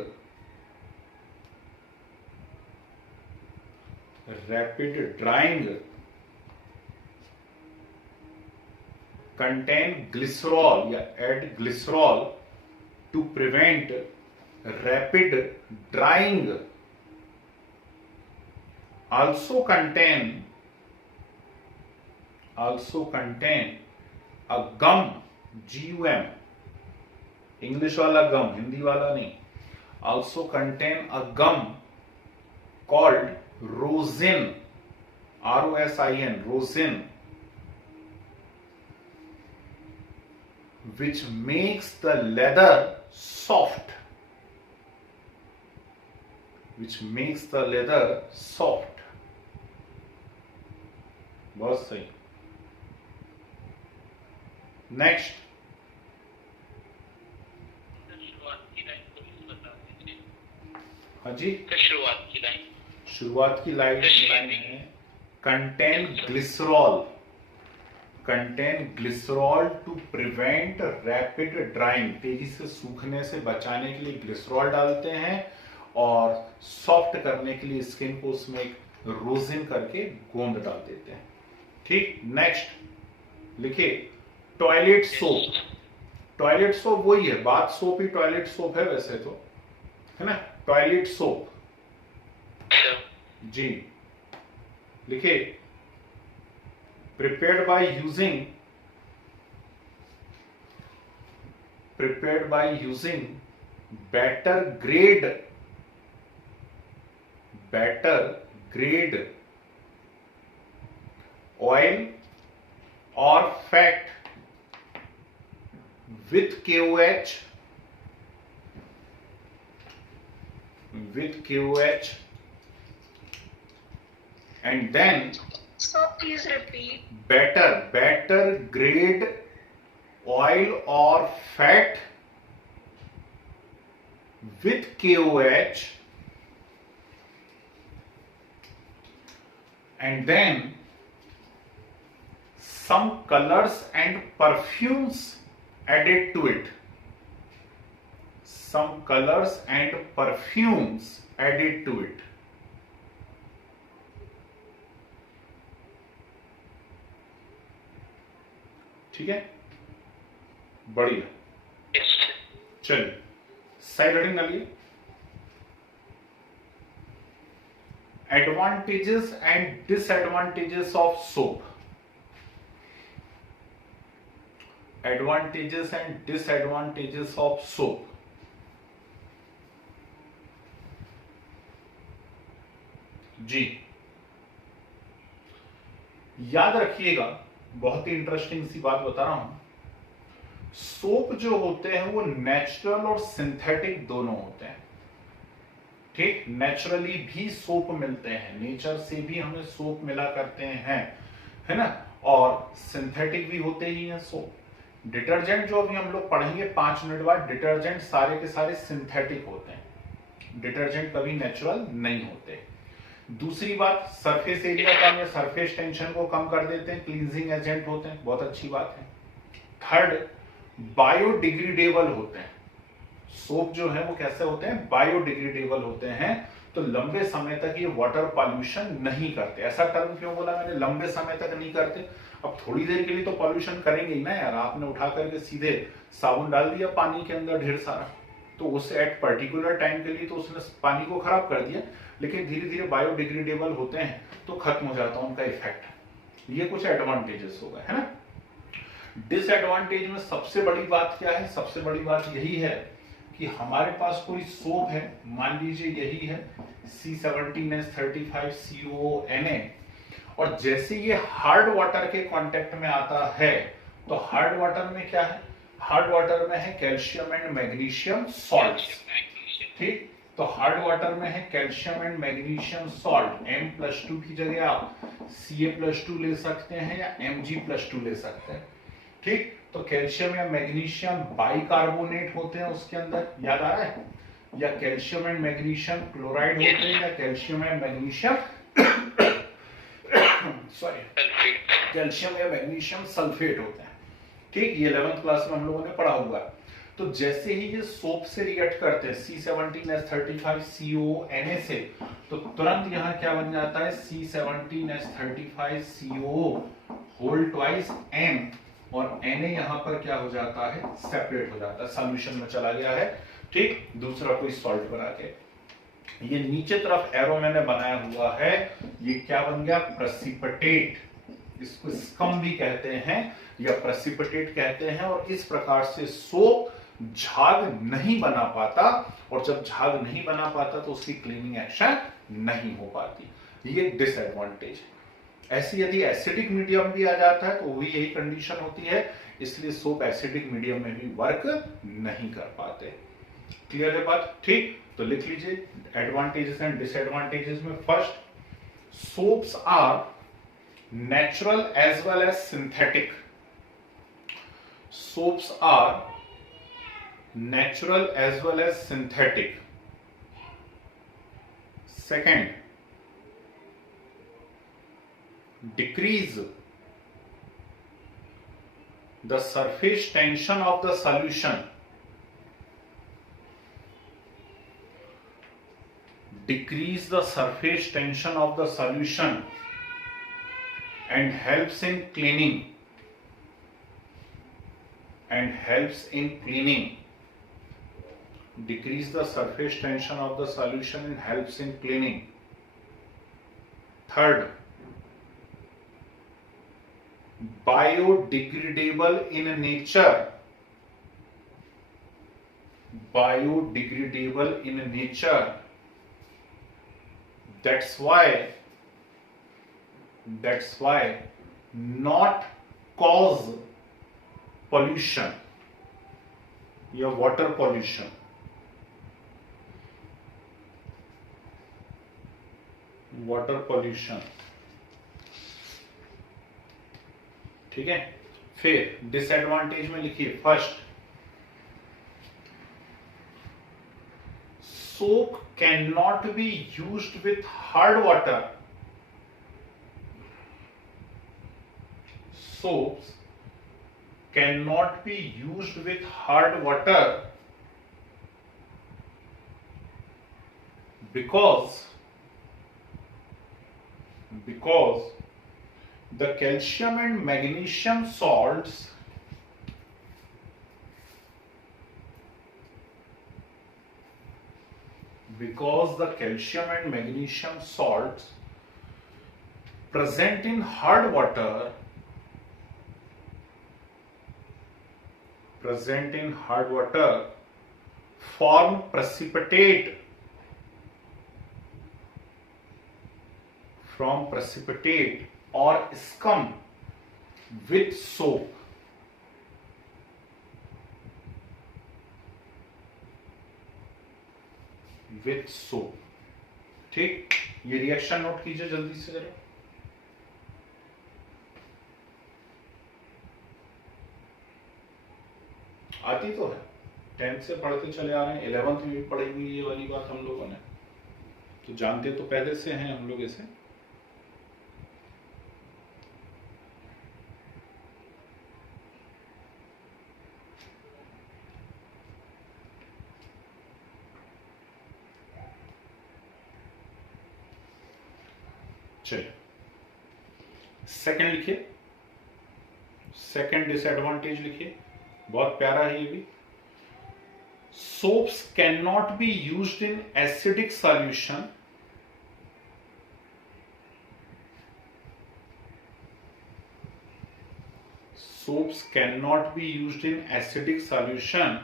contain glycerol या add glycerol to prevent rapid drying, also contain a gum, GUM, English वाला गम, हिंदी वाला नहीं, also contain a gum called rosin, ROSIN, rosin, which makes the leather soft, बहुत सही। Next, हाँ जी, शुरुआत की line है contain glycerol to prevent rapid drying, तेजी से सूखने से बचाने के लिए ग्लिसरॉल डालते हैं और सॉफ्ट करने के लिए स्किन को उसमें एक रोजिन करके गोंद डाल देते हैं। ठीक, नेक्स्ट लिखिए, टॉयलेट सोप वही है, बाथ सोप ही टॉयलेट सोप है वैसे तो, है ना। टॉयलेट सोप जी, लिखिए, prepared by using better grade oil or fat with KOH and then So please repeat. better grade oil or fat with KOH and then some colors and perfumes added to it. ठीक है, बढ़िया। चलिए side heading डालिए, advantages and disadvantages of soap. Advantages and disadvantages of soap. जी, याद रखिएगा, बहुत ही interesting सी बात बता रहा हूं। सोप जो होते हैं वो नेचुरल और सिंथेटिक दोनों होते हैं। ठीक, नेचुरली भी सोप मिलते हैं, नेचर से भी हमें सोप मिला करते हैं, है ना, और सिंथेटिक भी होते ही हैं सोप। डिटर्जेंट जो अभी हम लोग पढ़ेंगे 5 मिनट बाद, डिटर्जेंट सारे के सारे सिंथेटिक होते हैं, डिटर्जेंट कभी नेचुरल नहीं होते। दूसरी बात, सरफेस एरिया कम या सरफेस टेंशन को कम कर देते हैं, क्लींजिंग एजेंट होते हैं, बहुत अच्छी बात है। थर्ड, बायोडिग्रेडेबल होते हैं। सोप जो है वो कैसे होते हैं, बायोडिग्रेडेबल होते हैं, तो लंबे समय तक ये वाटर पॉल्यूशन नहीं करते। ऐसा टर्म क्यों बोला मैंने, लंबे समय तक नहीं करते। अब थोड़ी देर के लिए तो पॉल्यूशन करेंगे ही ना यार, आपने उठा करके सीधे साबुन डाल दिया पानी के अंदर ढेर सारा, तो उससे एट पर्टिकुलर टाइम के लिए तो उसने पानी को खराब कर दिया, लेकिन धीरे धीरे बायोडिग्रेडेबल होते हैं तो खत्म हो जाता है उनका इफेक्ट। ये कुछ एडवांटेजेस हो गए, है ना। डिसएडवांटेज में सबसे बड़ी बात क्या है, सबसे बड़ी बात यही है कि हमारे पास कोई सोप है, मान लीजिए यही है C17H35CONA, और जैसे ये हार्ड वाटर के कांटेक्ट में आता है तो हार्ड वाटर में क्या है, हार्ड वाटर में है कैल्शियम एंड मैग्नीशियम सॉल्ट। ठीक, तो हार्ड वाटर में है calcium and magnesium salt. M+2 की जगह आप Ca+2 ले सकते हैं या Mg+2 ले सकते हैं। ठीक, तो कैल्शियम या मैग्नीशियम बाइकार्बोनेट होते हैं उसके अंदर, याद आ रहा है, या कैल्शियम एंड मैग्नीशियम क्लोराइड होते हैं, या calcium and magnesium sorry calcium या मैग्नीशियम सल्फेट होते हैं। ठीक, ये 11th क्लास में हम लोगों ने पढ़ा हुआ है। तो जैसे ही ये सोप से रिएक्ट करते हैं C17H35CO Na से, तो तुरंत यहाँ क्या बन जाता है, C17H35CO होल ट्वाइस M, और Na यहाँ पर क्या हो जाता है, सेपरेट हो जाता है, सॉल्यूशन में चला गया है। ठीक, दूसरा कोई सॉल्ट बना के। ये नीचे तरफ एरो मैंने बनाया हुआ है, ये क्या बन गया, प्रेसिपिटेट। इसको स्कम भी कहते हैं या प्रेसिपिटेट कहते हैं। और इस प्रकार से सोप झाग नहीं बना पाता, और जब झाग नहीं बना पाता तो उसकी क्लीनिंग एक्शन नहीं हो पाती। ये डिसएडवांटेज है। ऐसे यदि एसिडिक मीडियम भी आ जाता है तो भी यही कंडीशन होती है, इसलिए सोप एसिडिक मीडियम में भी वर्क नहीं कर पाते। क्लियर है बात? ठीक, तो लिख लीजिए एडवांटेजेस एंड डिसएडवांटेजेस में। First, soaps are natural as well as synthetic. Soaps are natural as well as synthetic. Second, decrease the surface tension of the solution. Decrease the surface tension of the solution and helps in cleaning. Decrease the surface tension of the solution and helps in cleaning. Third, biodegradable in nature. Biodegradable in nature. That's why not cause pollution या water pollution. Water pollution. ठीक है, फिर disadvantage में लिखिए। First, soap can not be used with hard water. Soaps can not be used with hard water because the calcium and magnesium salts present in hard water form precipitate or scum with soap. ठीक, ये reaction note कीजिए जल्दी से जरा। आती तो है, 10th से पढ़ते चले आ रहे हैं, 11th में भी पढ़ी हुई ये वाली बात हम लोगों ने, तो जानते तो पहले से हैं हम लोग इसे। चलिए सेकंड लिखिए, सेकंड डिसएडवांटेज लिखिए, बहुत प्यारा है ये भी। Soaps can not be used in acidic solution. Soaps cannot be used in acidic solution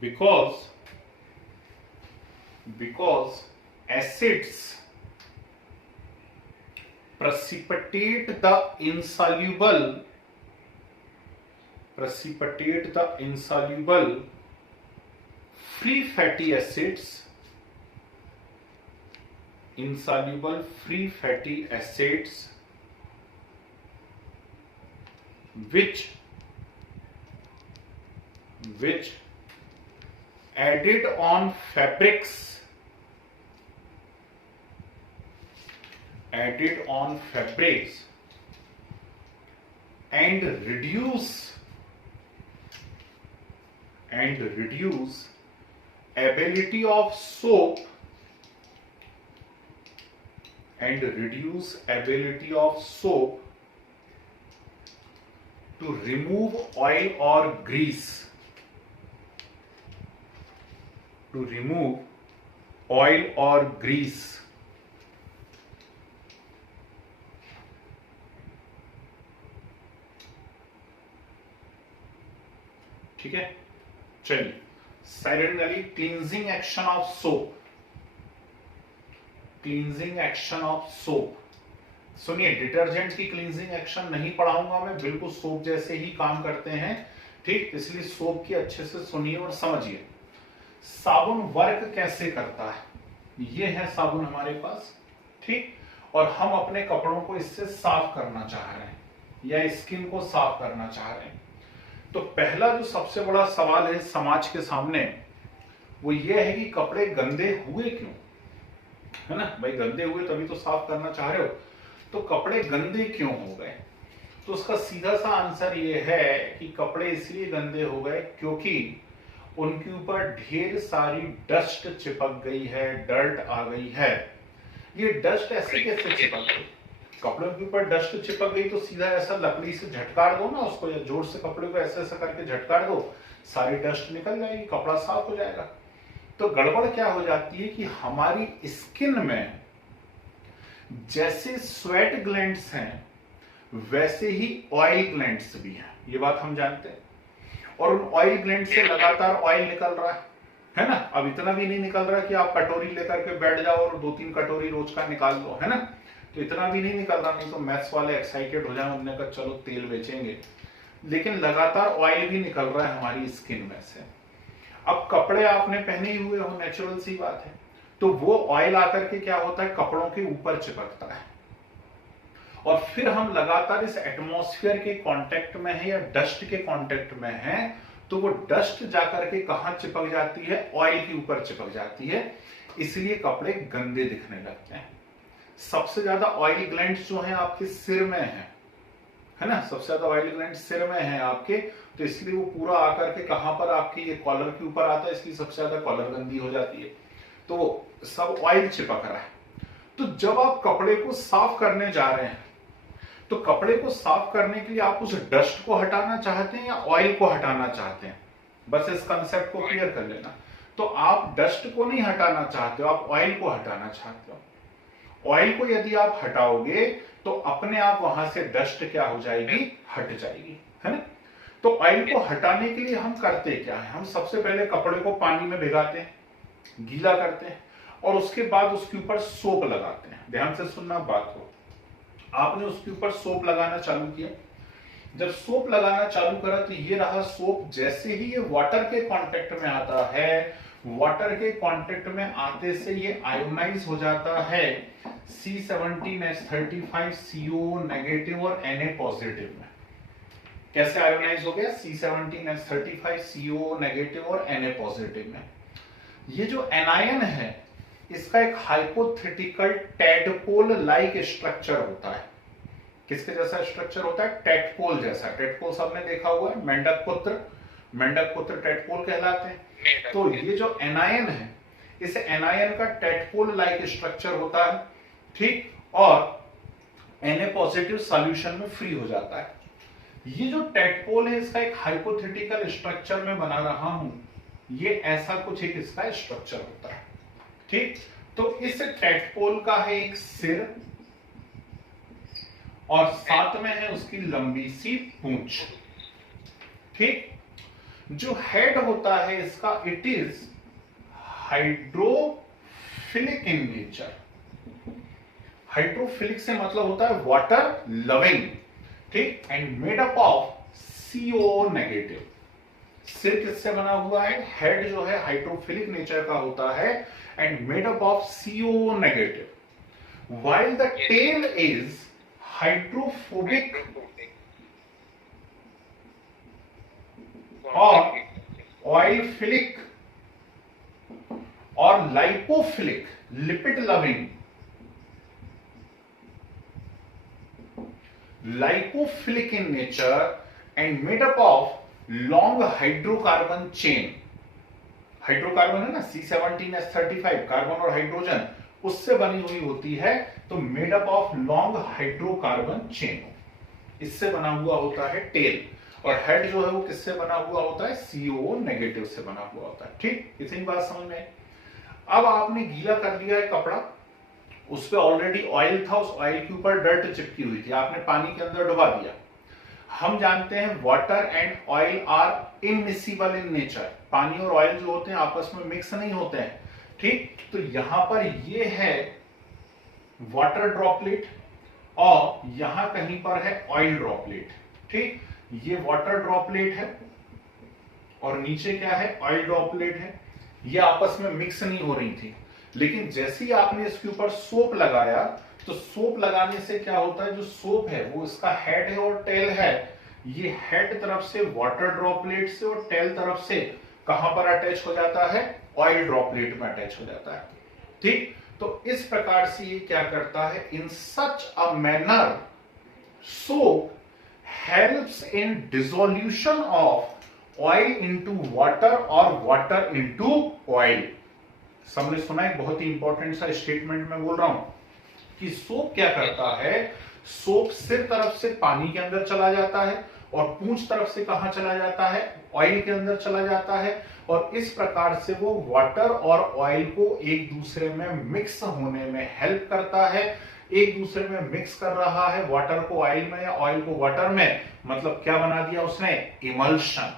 because acids precipitate the insoluble free fatty acids, which added on fabrics and reduce ability of soap to remove oil or grease, ठीक है। चलिए, साइरेंगली cleansing action of soap. सुनिए, detergent की cleansing action नहीं पढ़ाऊंगा मैं, बिल्कुल soap जैसे ही काम करते हैं, ठीक। इसलिए सोप की अच्छे से सुनिए और समझिए। साबुन वर्क कैसे करता है, ये है साबुन हमारे पास, ठीक। और हम अपने कपड़ों को इससे साफ करना चाह रहे हैं या स्किन को साफ करना चाह रहे हैं। तो पहला जो सबसे बड़ा सवाल है समाज के सामने, वो ये है कि कपड़े गंदे हुए क्यों, है ना भाई। गंदे हुए तभी तो साफ करना चाह रहे हो, तो कपड़े गंदे क्यों हो गए। तो उसका सीधा सा आंसर ये है कि कपड़े इसलिए गंदे हो गए क्योंकि उनके ऊपर ढेर सारी डस्ट चिपक गई है, डर्ट आ गई है। ये डस्ट ऐसे कैसे चिपक गई, कपड़ों के ऊपर डस्ट चिपक गई तो सीधा ऐसा लकड़ी से झटकार दो ना उसको, या जोर से कपड़े को ऐसे ऐसा करके झटकार दो, सारी डस्ट निकल जाएगी, कपड़ा साफ हो जाएगा। तो गड़बड़ क्या हो जाती है कि हमारी स्किन में जैसे स्वेट ग्लैंड्स हैं वैसे ही ऑयल ग्लैंड्स भी हैं, ये बात हम जानते हैं। और उन ऑयल ग्लैंड से लगातार ऑयल निकल रहा है ना। अब इतना भी नहीं निकल रहा कि आप कटोरी लेकर के बैठ जाओ और 2-3 कटोरी रोज का निकाल दो, है ना। तो इतना भी नहीं निकल रहा, नहीं तो मैथ्स वाले एक्साइटेड हो जाए, उन्होंने कहा चलो तेल बेचेंगे। लेकिन लगातार ऑयल भी निकल रहा है हमारी स्किन में से। अब कपड़े आपने पहने ही हुए हो, नेचुरल सी बात है, तो वो ऑयल आकर के क्या होता है, कपड़ों के ऊपर चिपकता है। और फिर हम लगातार इस एटमॉस्फेयर के कांटेक्ट में है या डस्ट के कांटेक्ट में है, तो वो डस्ट जाकर के कहां चिपक जाती है, ऑयल के ऊपर चिपक जाती है। इसलिए कपड़े गंदे दिखने लगते हैं। सबसे ज्यादा ऑयल ग्लैंड्स जो हैं आपके सिर में है ना, सबसे ज्यादा ऑयल ग्लैंड्स सिर में है आपके, तो इसलिए वो पूरा आकर के कहां पर आपके ये कॉलर के ऊपर आता है, इसलिए सबसे ज्यादा कॉलर गंदी हो जाती है। तो सब ऑयल चिपक रहा है। तो जब आप कपड़े को साफ करने जा रहे हैं, तो कपड़े को साफ करने के लिए आप उस डस्ट को हटाना चाहते हैं या ऑयल को हटाना चाहते हैं, बस इस कंसेप्ट को क्लियर कर लेना। तो आप डस्ट को नहीं हटाना चाहते हो, आप ऑयल को हटाना चाहते हो। ऑयल को यदि आप हटाओगे तो अपने आप वहां से डस्ट क्या हो जाएगी, हट जाएगी, है ना। तो ऑयल को हटाने के लिए हम करते क्या है, हम सबसे पहले कपड़े को पानी में भिगाते हैं, गीला करते हैं, और उसके बाद उसके ऊपर सोप लगाते हैं। ध्यान से सुनना बात को, आपने उसके ऊपर सोप लगाना चालू किया। जब सोप लगाना चालू करा तो ये रहा सोप। जैसे ही ये वाटर के कांटेक्ट में आता है, वाटर के कांटेक्ट में आते से ये आयोनाइज हो जाता है C17H35 CO नेगेटिव और Na पॉजिटिव में। कैसे आयोनाइज हो गया, C17H35 CO नेगेटिव और Na पॉजिटिव में। ये जो एनायन है इसका एक हाइपोथेटिकल टैडपोल लाइक स्ट्रक्चर होता है। किसके जैसा स्ट्रक्चर होता है, टैडपोल जैसा। टैडपोल सबने देखा हुआ है, मेंढक पुत्र टैडपोल कहलाते हैं। तो ये जो एनायन है, इस एनायन का टैडपोल लाइक स्ट्रक्चर होता है, ठीक। और Na पॉजिटिव सॉल्यूशन में फ्री हो जाता है। ये जो टैडपोल है इसका एक हाइपोथेटिकल स्ट्रक्चर में बना रहा हूं, ये ऐसा कुछ एक इसका स्ट्रक्चर होता है, ठीक। तो इस टैडपोल का है एक सिर और साथ में है उसकी लंबी सी पूंछ, ठीक। जो हेड होता है इसका, it is hydrophilic in nature. Hydrophilic से मतलब होता है वाटर लविंग, ठीक, and made up of CO negative. सिर किससे बना हुआ है? हेड जो है हाइड्रोफिलिक नेचर का होता है and made up of CO negative, while the tail is hydrophobic और oilphilic और lipophilic, lipid loving, lipophilic in nature and made up of long hydrocarbon chain। Hydrocarbon है ना, C17H35 कार्बन और हाइड्रोजन, उससे बनी हुई होती है, तो made up of long hydrocarbon chain, इससे बना हुआ होता है टेल। और हेड जो है वो किससे बना हुआ होता है? CO नेगेटिव से बना हुआ होता है, ठीक, इतनी बात समझ में आई। अब आपने गीला कर लिया है कपड़ा, उस पर ऑलरेडी ऑयल था, उस ऑयल के ऊपर डर्ट चिपकी हुई थी, आपने पानी के अंदर डुबा दिया। हम जानते हैं water and oil are immiscible in nature, पानी और ऑयल जो होते हैं आपस में मिक्स नहीं होते हैं, ठीक। तो यहां पर ये है वाटर ड्रॉपलेट और यहां कहीं पर है ऑयल ड्रॉपलेट, ठीक। ये वाटर ड्रॉपलेट है और नीचे क्या है? ऑयल ड्रॉपलेट है। ये आपस में मिक्स नहीं हो रही थी, लेकिन जैसे ही आपने इसके ऊपर सोप लगाया, तो सोप लगाने से क्या होता है? जो सोप है वो इसका हेड है और टेल है, ये हेड तरफ से वाटर ड्रॉपलेट से और टेल तरफ से कहां पर अटैच हो जाता है? ऑयल ड्रॉपलेट में अटैच हो जाता है, ठीक। तो इस प्रकार से ये क्या करता है? In such a manner soap helps in dissolution of oil into water और वाटर इनटू ऑयल। सबने सुना है, बहुत ही इंपॉर्टेंट सा स्टेटमेंट में बोल रहा हूं कि सोप क्या करता है? सोप सिर तरफ से पानी के अंदर चला जाता है और पूंछ तरफ से कहां चला जाता है? ऑयल के अंदर चला जाता है, और इस प्रकार से वो वाटर और ऑयल को एक दूसरे में मिक्स होने में हेल्प करता है। एक दूसरे में मिक्स कर रहा है, वाटर को ऑयल में या ऑयल को वाटर में, मतलब क्या बना दिया उसने? इमल्शन।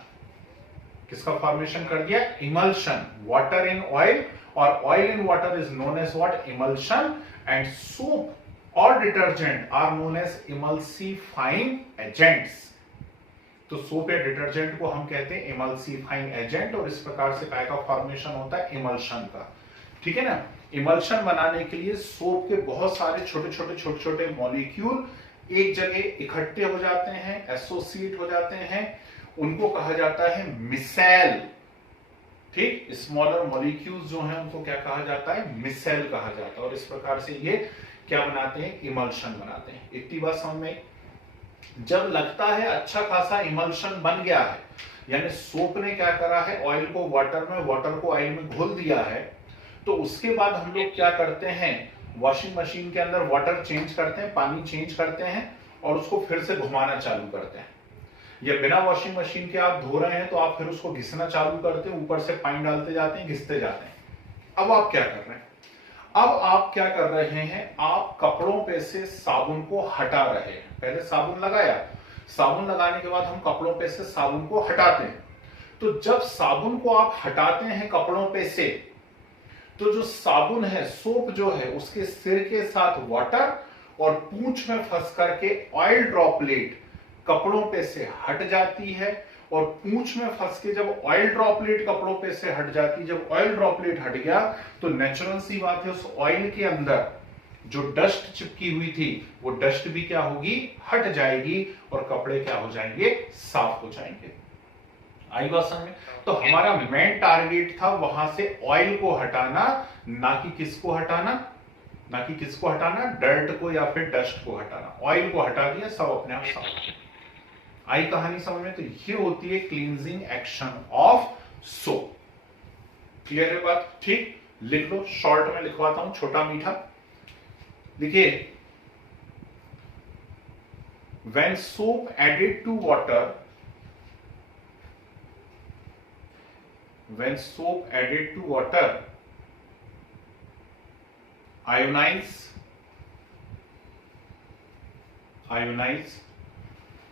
किसका फॉर्मेशन कर दिया? इमल्शन। वाटर इन ऑयल और oil in water is known as what? Emulsion. And soap और detergent are known as emulsifying agents. तो सोप या डिटर्जेंट को हम कहते हैं इमल्सिफाइंग एजेंट, और इस प्रकार से काय का फॉर्मेशन होता है? इमल्शन का, ठीक है ना। इमल्शन बनाने के लिए सोप के बहुत सारे छोटे छोटे मॉलिक्यूल एक जगह इकट्ठे हो जाते हैं, एसोसिएट हो जाते हैं, उनको कहा जाता है मिसेल, ठीक। स्मॉलर मॉलिक्यूल्स जो हैं उनको क्या कहा जाता है? मिसेल कहा जाता है, और इस प्रकार से ये क्या बनाते हैं? इमल्शन बनाते हैं। इतनी बात समझ में? जब लगता है अच्छा खासा इमल्शन बन गया है, यानी सोप ने क्या करा है? ऑयल को वाटर में, वाटर को ऑयल में घोल दिया है, तो उसके बाद हम लोग क्या करते हैं? वॉशिंग मशीन के अंदर वाटर चेंज करते हैं, पानी चेंज करते हैं और उसको फिर से घुमाना चालू करते हैं। या बिना वॉशिंग मशीन के आप धो रहे हैं तो आप फिर उसको घिसना चालू करते हैं, ऊपर से पानी डालते जाते हैं, घिसते जाते हैं। अब आप क्या कर रहे हैं? अब आप क्या कर रहे हैं? आप कपड़ों पे से साबुन को हटा रहे हैं। पहले साबुन लगाया, साबुन लगाने के बाद हम कपड़ों पे से साबुन को हटाते हैं। तो जब साबुन को आप हटाते हैं कपड़ों पे से, तो जो साबुन है, सोप जो है, उसके सिर के साथ वाटर और पूंछ में फंस करके ऑयल ड्रॉपलेट कपड़ों पे से हट जाती है, और पूंछ में फंस के जब ऑयल ड्रॉपलेट कपड़ों पे से हट जाती है, जब ऑयल ड्रॉपलेट हट गया तो नेचुरल सी बात है, उस ऑयल के अंदर जो डस्ट चिपकी हुई थी वो डस्ट भी क्या होगी? हट जाएगी, और कपड़े क्या हो जाएंगे? साफ हो जाएंगे। आई बात समझ में? तो हमारा मेन टारगेट था वहां से ऑयल को हटाना, ना कि किसको हटाना? ना कि किसको हटाना? डर्ट को या फिर डस्ट को हटाना। ऑयल को हटा दिया, सब अपने आप साफ। आई कहानी समझ में? तो ये होती है cleansing action of soap. Clear है बात? ठीक, लिख लो, शॉर्ट में लिखवाता हूं, छोटा मीठा लिखिए। When soap added to water, when soap added to water ionize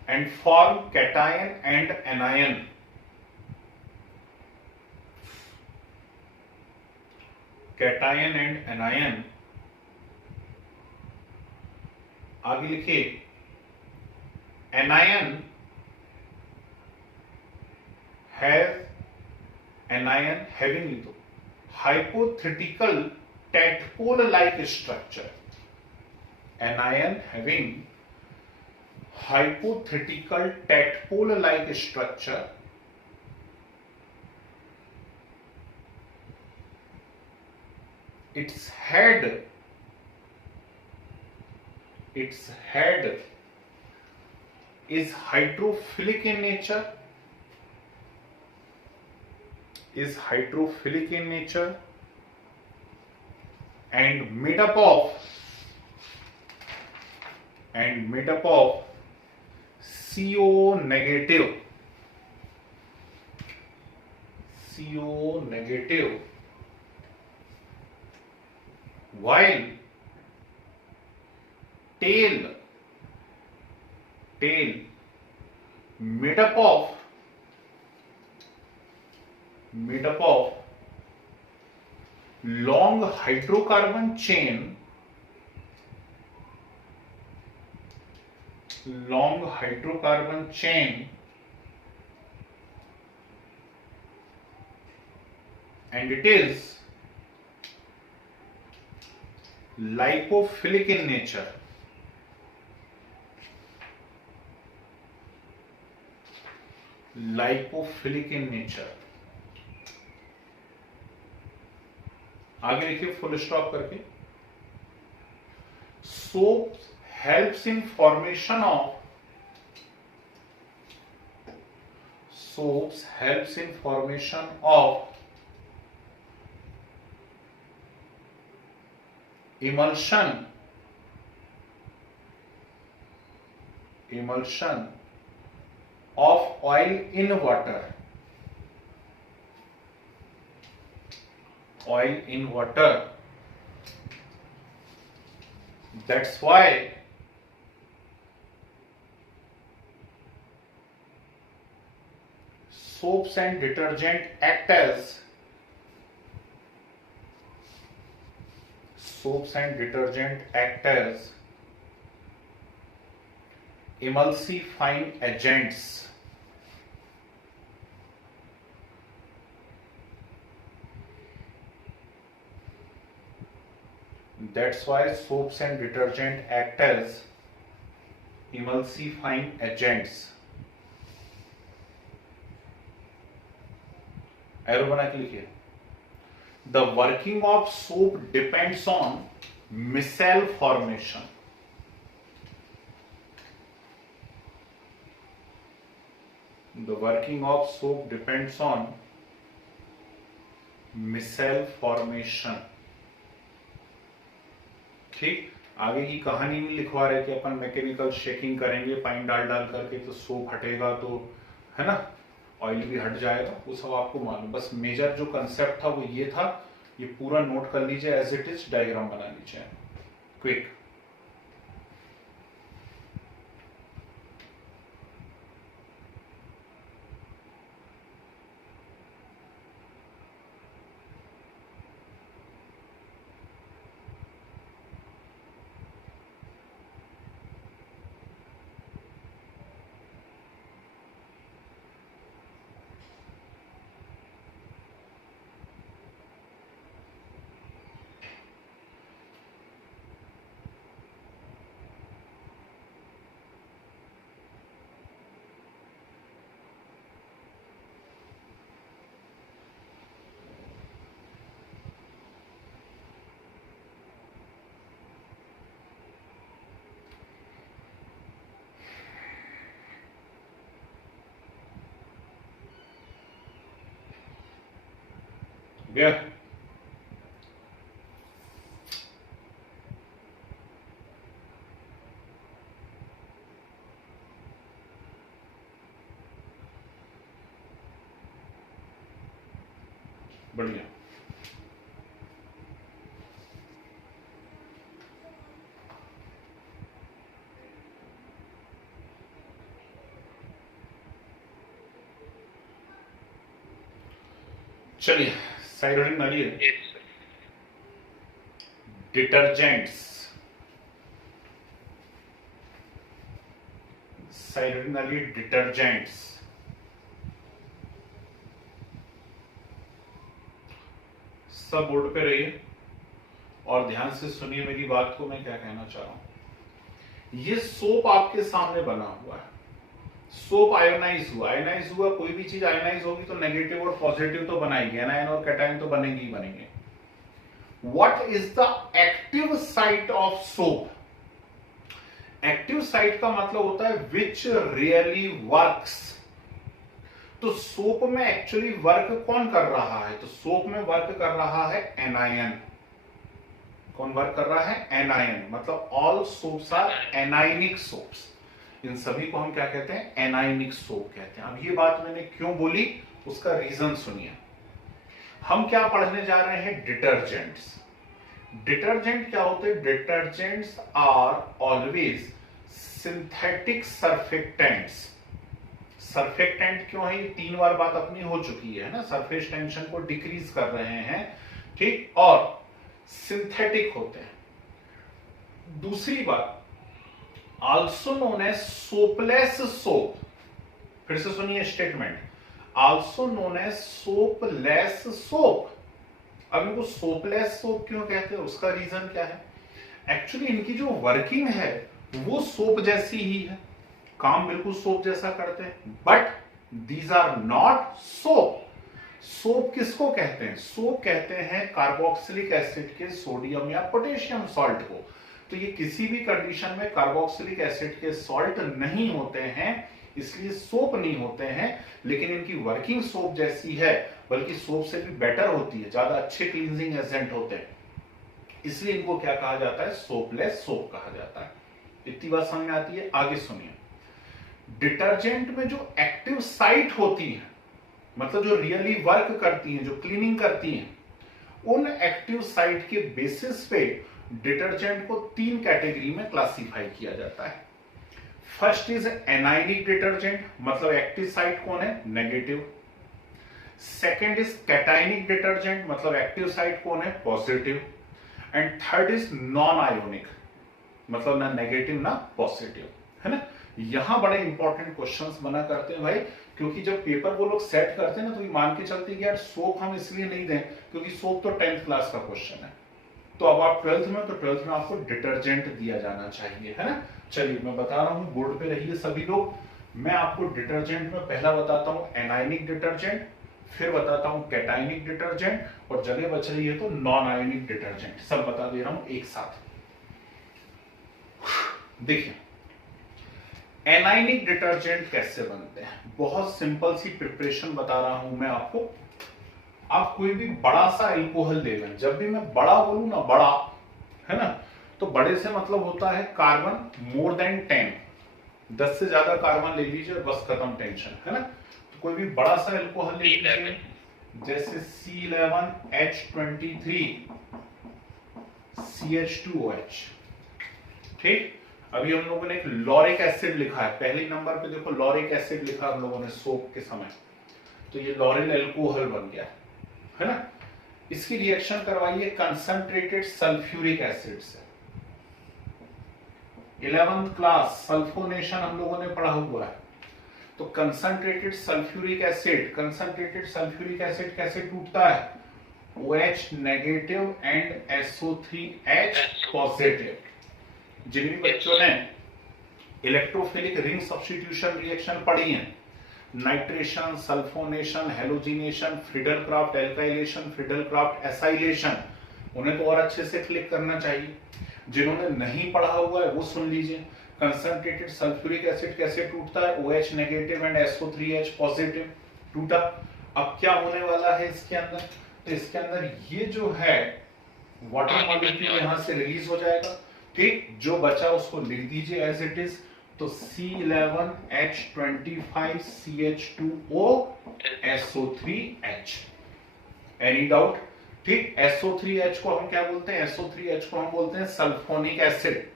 and form cation and anion, cation and anion आगे लिखिए एनायन हैविंग लिखो hypothetical tadpole like structure. Anion having hypothetical tadpole like structure its head is hydrophilic in nature and made up of CO negative while tail made up of long hydrocarbon chain and it is lipophilic in nature. आगे लिखिए full stop करके soap helps in formation of emulsion of oil in water. That's why soaps and detergent act as emulsifying agents. That's why soaps and detergent act as emulsifying agents. Arrow बना के लिखिए The working of soap depends on micelle formation. The working of soap depends on micelle formation. ठीक, आगे की कहानी में लिखवा रहे थे अपन मैकेनिकल शेकिंग करेंगे पानी डाल करके तो सोप हटेगा, तो है ना, ऑयल भी हट जाएगा, वो सब आपको मालूम। बस मेजर जो कंसेप्ट था वो ये था, ये पूरा नोट कर लीजिए एज इट इज, डायग्राम बना लीजिए क्विक। गया बढ़िया। चलिए साइड हेडिंग डालिए। Yes, sir. डिटर्जेंट्स सैलिनली डिटर्जेंट्स। सब बोर्ड पे रहिए और ध्यान से सुनिए मेरी बात को, मैं क्या कहना चाह रहा हूं। ये सोप आपके सामने बना हुआ है, सोप आयोनाइज हुआ। आयोनाइज हुआ, कोई भी चीज आयोनाइज होगी तो नेगेटिव और पॉजिटिव तो बनाएगी, एनायन और कैटायन तो बनेंगे ही बनेंगे। What is the active site of soap? Active site का मतलब होता है विच रियली वर्क्स। तो सोप में एक्चुअली वर्क कौन कर रहा है? तो सोप में वर्क कर रहा है एनायन। कौन वर्क कर रहा है? एनायन। मतलब all soaps are anionic soaps. इन सभी को हम क्या कहते हैं? एनायनिक सोप कहते हैं। अब ये बात मैंने क्यों बोली, उसका रीजन सुनिए। हम क्या पढ़ने जा रहे हैं? डिटर्जेंट्स। डिटर्जेंट क्या होते हैं? Detergents are always synthetic surfactants. Surfactant क्यों है? ये 3 बार बात अपनी हो चुकी है ना, सरफेस टेंशन को डिक्रीज कर रहे हैं, ठीक, और सिंथेटिक होते हैं। दूसरी बात, also known as soapless soap. फिर से सुनिए statement, also known as soapless soap. अब इनको सोपलेस सोप क्यों कहते हैं? उसका रीजन क्या है? एक्चुअली इनकी जो वर्किंग है वो सोप जैसी ही है, काम बिल्कुल सोप जैसा करते हैं, but these are not soap. Soap किसको कहते हैं? सोप कहते हैं कार्बोक्सिलिक एसिड के सोडियम या पोटेशियम सॉल्ट को। तो ये किसी भी कंडीशन में कार्बोक्सिलिक एसिड के सॉल्ट नहीं होते हैं, इसलिए सोप नहीं होते हैं, लेकिन इनकी वर्किंग सोप जैसी है, बल्कि सोप से भी बेटर होती है, ज्यादा अच्छे क्लींजिंग एजेंट होते हैं, इसलिए इनको क्या कहा जाता है? सोपलेस सोप कहा जाता है। इतनी बात समझ में आती है? आगे सुनिए। डिटर्जेंट में जो एक्टिव साइट होती है, मतलब जो रियली वर्क करती हैं, जो क्लीनिंग करती हैं, उन एक्टिव साइट के बेसिस पे डिटर्जेंट को 3 कैटेगरी में क्लासिफाई किया जाता है। फर्स्ट इज एनायनिक डिटर्जेंट, मतलब एक्टिव साइट कौन है? Negative. Second is cationic detergent, मतलब एक्टिव साइट कौन है? Positive. And third is non ionic, मतलब ना नेगेटिव ना पॉजिटिव, है ना। यहां बड़े इंपॉर्टेंट क्वेश्चंस बना करते हैं भाई, क्योंकि जब पेपर वो लोग सेट करते हैं ना, तो ये मान के चलते हैं कि यार सोप हम इसलिए नहीं दें क्योंकि सोप तो 10th क्लास का क्वेश्चन है, तो अब आप 12th में, तो 12th में आपको डिटर्जेंट दिया जाना चाहिए, है ना। चलिए मैं बता रहा हूं, बोर्ड पे रहिए सभी लोग। मैं आपको डिटर्जेंट में पहला बताता हूं एनायनिक डिटर्जेंट, फिर बताता हूं कैटायनिक डिटर्जेंट, और जगह बच रही है तो नॉन आयोनिक डिटर्जेंट। सब बता दे रहा हूं एक साथ। देखिए एनायनिक डिटर्जेंट कैसे बनते हैं, बहुत सिंपल सी प्रिपरेशन बता रहा हूं मैं आपको। आप कोई भी बड़ा सा एल्कोहल ले लें, जब भी मैं बड़ा बोलूं ना, बड़ा, है ना, तो बड़े से मतलब होता है कार्बन मोर देन 10, 10 से ज्यादा कार्बन ले लीजिए, बस खत्म टेंशन, है ना। तो कोई भी बड़ा सा एल्कोहल ले लीजिए, जैसे C11H23 CH2OH, ठीक। अभी हम लोगों ने एक लॉरिक एसिड लिखा है, पहले नंबर पे देखो लॉरिक एसिड लिखा हम लोगों ने सोप के समय, तो ये लॉरिल एल्कोहल बन गया, है ना। इसकी रिएक्शन करवाइए कंसंट्रेटेड सल्फ्यूरिक एसिड से। 11th क्लास सल्फोनेशन हम लोगों ने पढ़ा हुआ है, तो कंसंट्रेटेड सल्फ्यूरिक एसिड कैसे टूटता है? OH negative and SO3H positive. जिन भी बच्चों ने इलेक्ट्रोफिलिक रिंग सब्स्टिट्यूशन रिएक्शन पढ़ी है, nitration, sulphonation, halogenation, Friedel Craft alkylation, Friedel Craft acylation, उन्हें तो और अच्छे से क्लिक करना चाहिए। जिन्होंने नहीं पढ़ा हुआ है वो सुन लीजिए। कंसंट्रेटेड सल्फ्यूरिक एसिड कैसे टूटता है? OH negative and SO3H positive टूटा। अब क्या होने वाला है इसके अंदर? तो इसके अंदर ये जो है वाटर मॉलिक्यूल यहां से रिलीज हो जाएगा, ठीक। जो बचा उसको लिख दीजिए एज इट इज, तो C11H25 CH2O SO3H। Any doubt? ठीक। SO3H को हम क्या बोलते हैं? SO3H को हम बोलते हैं सल्फोनिक एसिड,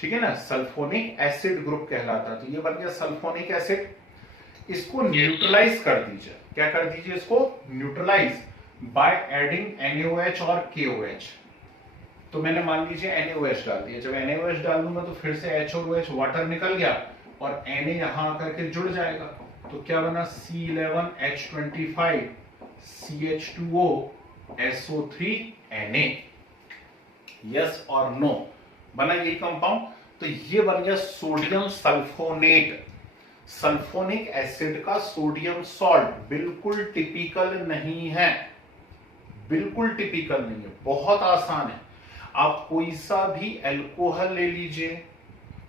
ठीक है ना, सल्फोनिक एसिड ग्रुप कहलाता है। तो ये बन गया सल्फोनिक एसिड। इसको न्यूट्रलाइज कर दीजिए। क्या कर दीजिए? इसको न्यूट्रलाइज बाय एडिंग NaOH और KOH। तो मैंने मान लीजिए NaOH डाल दिया, जब NaOH डाल दूंगा तो फिर से H और OH वाटर निकल गया, और Na यहां आकर के जुड़ जाएगा, तो क्या बना C11H25 CH2O SO3Na। यस और नो, बना ये कंपाउंड। तो ये बन गया सोडियम सल्फोनेट, सल्फोनिक एसिड का सोडियम सॉल्ट। बिल्कुल टिपिकल नहीं है, बिल्कुल टिपिकल नहीं है, बहुत आसान है। आप कोई सा भी एल्कोहल ले लीजिए,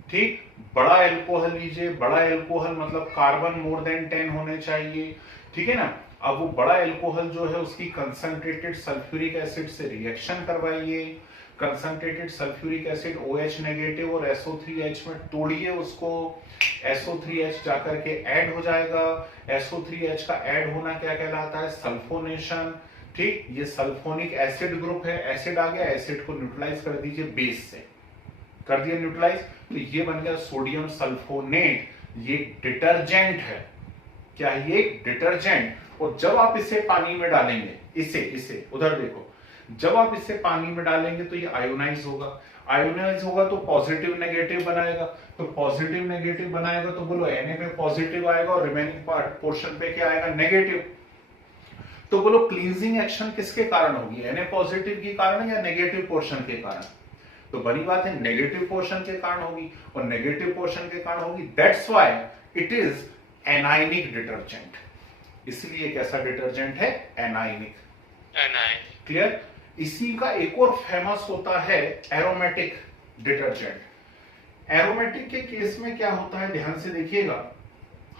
ठीक, बड़ा एल्कोहल लीजिए, बड़ा एल्कोहल मतलब कार्बन मोर देन 10 होने चाहिए, ठीक है ना। अब वो बड़ा एल्कोहल जो है उसकी कंसंट्रेटेड सल्फ्यूरिक एसिड से रिएक्शन करवाइए, concentrated sulphuric acid OH negative और SO3H में तोड़िए उसको, SO3H जाकर के ऐड हो जाएगा। SO3H का ऐड होना क्या कहलाता है, सल्फोनेशन, ठीक। ये सल्फोनिक एसिड ग्रुप है, एसिड आ गया, एसिड को न्यूट्रलाइज कर दीजिए बेस से, कर दिया न्यूट्रलाइज, तो ये बन गया सोडियम सल्फोनेट। ये डिटर्जेंट है, क्या है ये, डिटर्जेंट। और जब आप इसे पानी में डालेंगे, इसे उधर देखो, जब आप इसे पानी में डालेंगे तो ये आयोनाइज होगा, आयोनाइज होगा तो पॉजिटिव नेगेटिव बनाएगा, तो पॉजिटिव नेगेटिव बनाएगा तो बोलो Na पे पॉजिटिव आएगा और रिमेनिंग पार्ट पोर्शन पे क्या आएगा, नेगेटिव। तो बोलो क्लींजिंग एक्शन किसके कारण होगी, Na पॉजिटिव के कारण या नेगेटिव पोर्शन के कारण। तो बड़ी बात है नेगेटिव पोर्शन के कारण होगी, और नेगेटिव पोर्शन के कारण होगी, that's why it is anionic detergent. इसलिए कैसा डिटर्जेंट है, एनायनिक। क्लियर। इसी का एक और फेमस होता है एरोमेटिक डिटर्जेंट। एरोमेटिक के केस में क्या होता है, ध्यान से देखिएगा,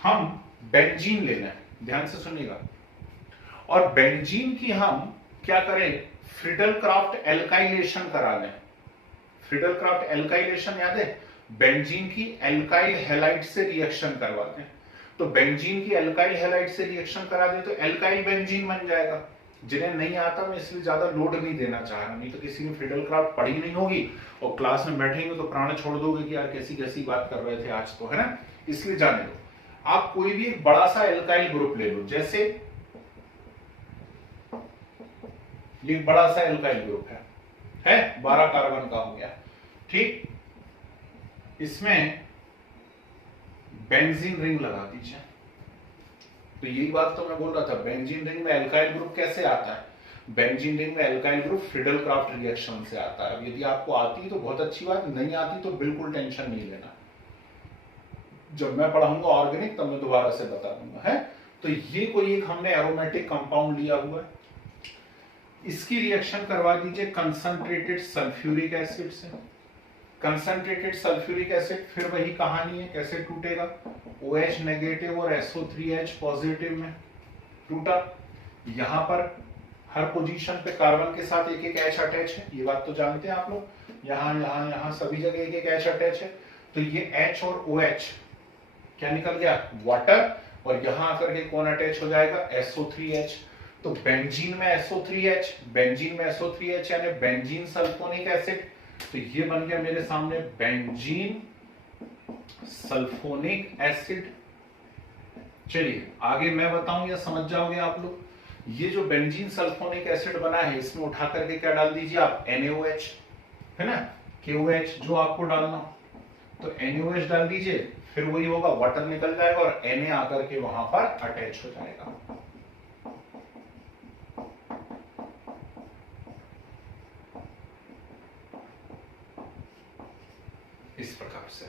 हम बेंजीन ले लें, ध्यान से सुनिएगा, और बेंजीन की हम क्या करें, फ्रिडल क्राफ्ट एल्काइलेशन करा लें। फ्रिडल क्राफ्ट एल्काइलेशन याद है, बेंजीन की एल्काइल हैलाइड से रिएक्शन करवा दें, तो बेंजीन की एल्काइल हैलाइड से रिएक्शन करा दे तो एल्काइल बेंजीन बन जाएगा। जिन्हें नहीं आता, मैं इसलिए ज्यादा लोड नहीं देना चाह रहा, नहीं तो किसी ने फ्रिडल क्राफ्ट पढ़ी नहीं होगी और क्लास में बैठेंगे तो प्राण छोड़ दोगे कि यार कैसी कैसी बात कर रहे थे आज तो, है ना। इसलिए जाने दो। आप कोई भी एक बड़ा सा एल्काइल ग्रुप ले लो, जैसे ये बड़ा सा एल्काइल ग्रुप है 12 कार्बन का हो गया, ठीक। इसमें बेंजीन रिंग लगा दीजिए। तो यही बात तो मैं बोल रहा था, बेंजीन रिंग में एल्काइल ग्रुप कैसे आता है, बेंजीन रिंग में alkyl group Friedel Crafts reaction से आता है। यदि आपको आती तो बहुत अच्छी बात, नहीं आती तो बिल्कुल टेंशन नहीं लेना, जब मैं पढ़ाऊंगा ऑर्गेनिक तब मैं दोबारा से बता दूंगा, है। तो ये कोई एक हमने एरोमेटिक कंपाउंड लिया हुआ है, इसकी रिएक्शन करवा दीजिए कंसंट्रेटेड सल्फ्यूरिक एसिड से। कंसंट्रेटेड सल्फ्यूरिक एसिड, फिर वही कहानी है, कैसे टूटेगा, OH नेगेटिव और SO3H पॉजिटिव में टूटा। यहां पर हर पोजीशन पे कार्बन के साथ एक एक H अटैच है, ये बात तो जानते हैं आप लोग, यहां सभी जगह एक एक H अटैच है। तो ये H और OH क्या निकल गया, वाटर, और यहां आकर के कौन अटैच हो जाएगा, SO3H। तो बेंजीन में SO3H, बेंजीन में SO3H यानी बेंजीन सल्फोनिक एसिड। तो ये बन गया मेरे सामने बेंजीन सल्फोनिक एसिड। चलिए आगे मैं बताऊं या समझ जाओगे आप लोग। ये जो बेंजीन सल्फोनिक एसिड बना है, इसमें उठा करके क्या डाल दीजिए आप, NaOH, है ना, KOH जो आपको डालना, तो NaOH डाल दीजिए, फिर वही होगा, वाटर निकल जाएगा और Na आकर के वहां पर अटैच हो जाएगा। इस प्रकार से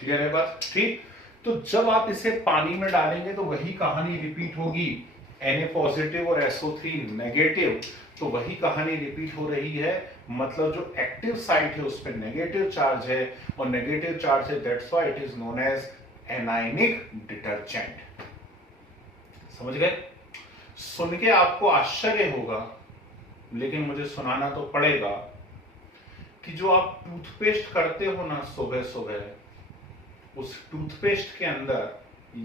क्लियर है बात, ठीक। तो जब आप इसे पानी में डालेंगे तो वही कहानी रिपीट होगी, Na पॉजिटिव और SO3 नेगेटिव, तो वही कहानी रिपीट हो रही है। मतलब जो एक्टिव साइट है उस पर नेगेटिव चार्ज है, और नेगेटिव चार्ज है, that's why it is known as anionic detergent. समझ गए। सुन के आपको आश्चर्य होगा, लेकिन मुझे सुनाना तो पड़ेगा, कि जो आप टूथपेस्ट करते हो ना सुबह सुबह, उस टूथपेस्ट के अंदर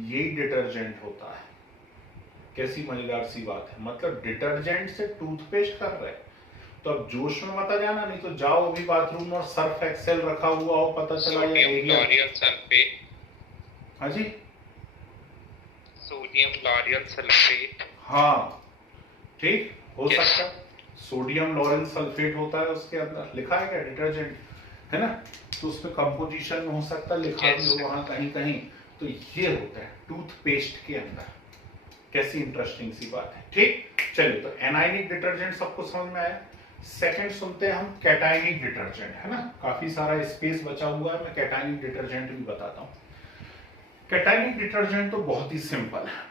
ये डिटर्जेंट होता है। कैसी मजेदार सी बात है, मतलब डिटर्जेंट से टूथपेस्ट कर रहे, तो अब जोश में मत आ जाना, नहीं तो जाओ अभी बाथरूम और सर्फ एक्सेल रखा हुआ हो, पता चला या एरिया, हाँ जी, सोडियम लॉरियल सल्फेट, हाँ ठीक हो सकता है, सोडियम लॉरेल सल्फेट होता है उसके अंदर, लिखा है क्या डिटर्जेंट। है ना, तो उसमें कंपोजिशन में हो सकता है लिखा भी हो वहां कहीं कहीं, तो ये होता है टूथपेस्ट के अंदर। कैसी इंटरेस्टिंग सी बात है। ठीक, चलिए, तो एनायनिक डिटर्जेंट सबको समझ में आया। सेकंड सुनते हैं हम कैटायनिक डिटर्जेंट, है ना, काफी सारा स्पेस बचा हुआ है, मैं कैटायनिक डिटर्जेंट भी बताता हूँ। कैटायनिक डिटर्जेंट तो बहुत ही सिंपल है।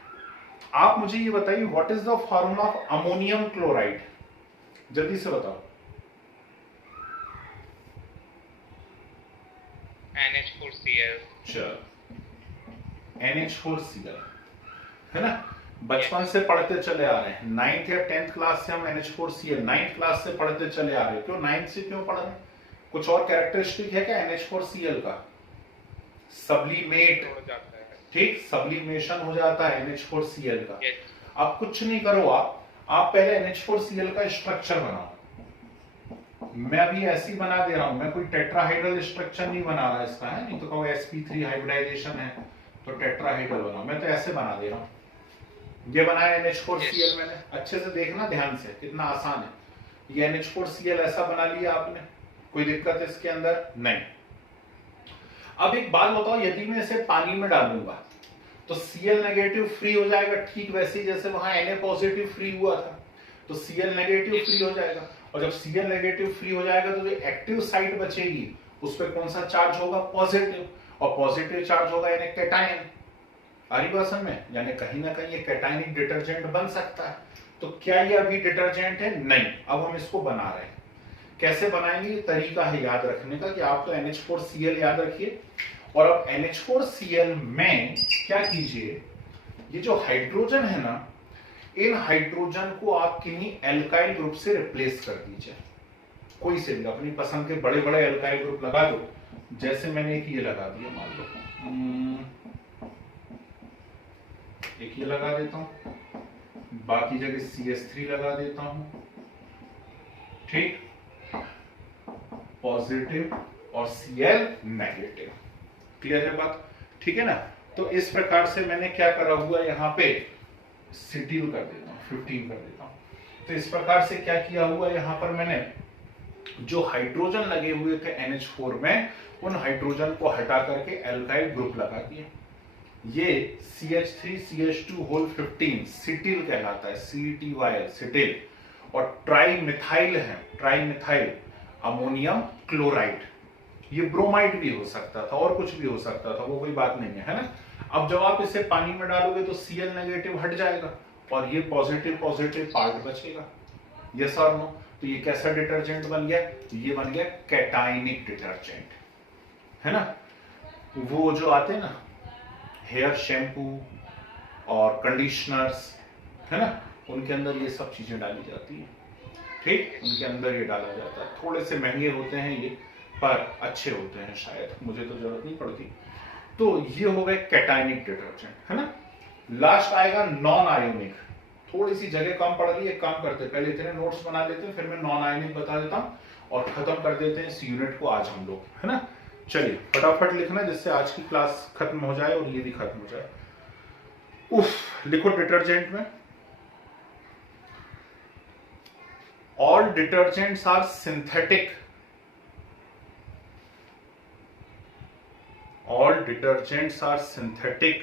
आप मुझे ये बताइए what is the formula of ammonium chloride, जल्दी से बताओ। NH4Cl। चलो, NH4Cl, है ना, बचपन से पढ़ते चले आ रहे हैं, 9th या 10th क्लास से हम NH4Cl 9th क्लास से पढ़ते चले आ रहे हैं। क्यों 9th से क्यों पढ़ रहे हैं? कुछ और कैरेक्टरिस्टिक है क्या NH4Cl का? सब्लिमेट, ठीक, सब्लिमेशन हो जाता है NH4Cl का। अब कुछ नहीं करो, आप पहले NH4Cl का स्ट्रक्चर बनाओ। मैं अभी ऐसी बना दे रहा हूं, मैं कोई टेट्राहाइड्रल स्ट्रक्चर नहीं बना रहा इसका, है नहीं तो कहो sp3 हाइब्रिडाइजेशन है तो टेट्राहाइड्रल बनाओ, मैं तो ऐसे बना दे रहा हूं। ये बनाया NH4Cl मैंने, अच्छे से देखना ध्यान से, कितना आसान है। ये NH4Cl ऐसा बना लिया आपने, कोई दिक्कत है इसके अंदर? नहीं। अब एक बात बताओ, यदि मैं इसे पानी में डालूंगा तो Cl नेगेटिव फ्री हो जाएगा, ठीक वैसे ही जैसे वहां Na पॉजिटिव फ्री हुआ था, तो Cl नेगेटिव फ्री हो जाएगा। और जब Cl नेगेटिव फ्री हो जाएगा तो जो एक्टिव साइड बचेगी उस पर कौन सा चार्ज होगा? पॉजिटिव, और पॉजिटिव चार्ज होगा यानी कैटायन। आ रही बात समझ में? यानी कहीं ना कहीं ये कैटायनिक डिटर्जेंट बन सकता है। तो क्या ये अभी डिटर्जेंट है? नहीं, अब हम इसको बना रहे हैं। कैसे बनाएंगे? ये तरीका है याद रखने का कि आप तो NH4Cl याद रखिए, और अब NH4Cl में क्या कीजिए, ये जो हाइड्रोजन है ना, इन हाइड्रोजन को आप किन्हीं एल्काइल ग्रुप से रिप्लेस कर दीजिए, कोई से भी अपनी पसंद के बड़े बड़े एल्काइल ग्रुप लगा दो। जैसे मैंने एक ये लगा दिया, मान लो एक ये लगा देता हूं, बाकी जगह CH3 लगा देता हूं, ठीक, पॉजिटिव और Cl नेगेटिव। क्लियर है बात? ठीक है ना। तो इस प्रकार से मैंने क्या करा हुआ यहाँ पे सिटिल कर देता हूँ, 15 कर देता हूँ। तो इस प्रकार से क्या किया हुआ यहाँ पर मैंने, जो हाइड्रोजन लगे हुए थे NH4 में, उन हाइड्रोजन को हटा करके एल्काइल ग्रुप लगा दिए। ये CH3CH2 होल 15 सिटिल कहलाता है, CTYL सिटिल। और ट्राइमिथाइल है, ट्राइमिथाइल अमोनियम क्लोराइड। ये ब्रोमाइड भी हो सकता था और कुछ भी हो सकता था, वो कोई बात नहीं है, है ना। अब जब आप इसे पानी में डालोगे तो Cl नेगेटिव हट जाएगा और ये पॉजिटिव पॉजिटिव पार्ट बचेगा। यस और नो? तो ये कैसा डिटर्जेंट बन गया? ये बन गया कैटायनिक डिटर्जेंट, है ना। वो जो आते हैं ना हेयर शैम्पू और कंडीशनर्स, है ना, उनके अंदर ये सब चीजें डाली जाती हैं, ठीक, उनके अंदर ये डाला जाता है। थोड़े से महंगे होते हैं ये, पर अच्छे होते हैं, शायद मुझे तो जरूरत नहीं पड़ती। तो ये हो गए कैटायनिक डिटर्जेंट, है ना। लास्ट आएगा नॉन आयोनिक। थोड़ी सी जगह कम पड़ रही है, काम करते हैं, पहले इतने नोट्स बना लेते हैं, फिर मैं नॉन आयोनिक बता देता हूं और खत्म कर देते हैं इस यूनिट को आज हम लोग, है ना। चलिए फटाफट लिखना जिससे आज की क्लास खत्म हो जाए और ये भी खत्म हो जाए। उफ, लिखो डिटर्जेंट में, all detergents are synthetic, all detergents are synthetic.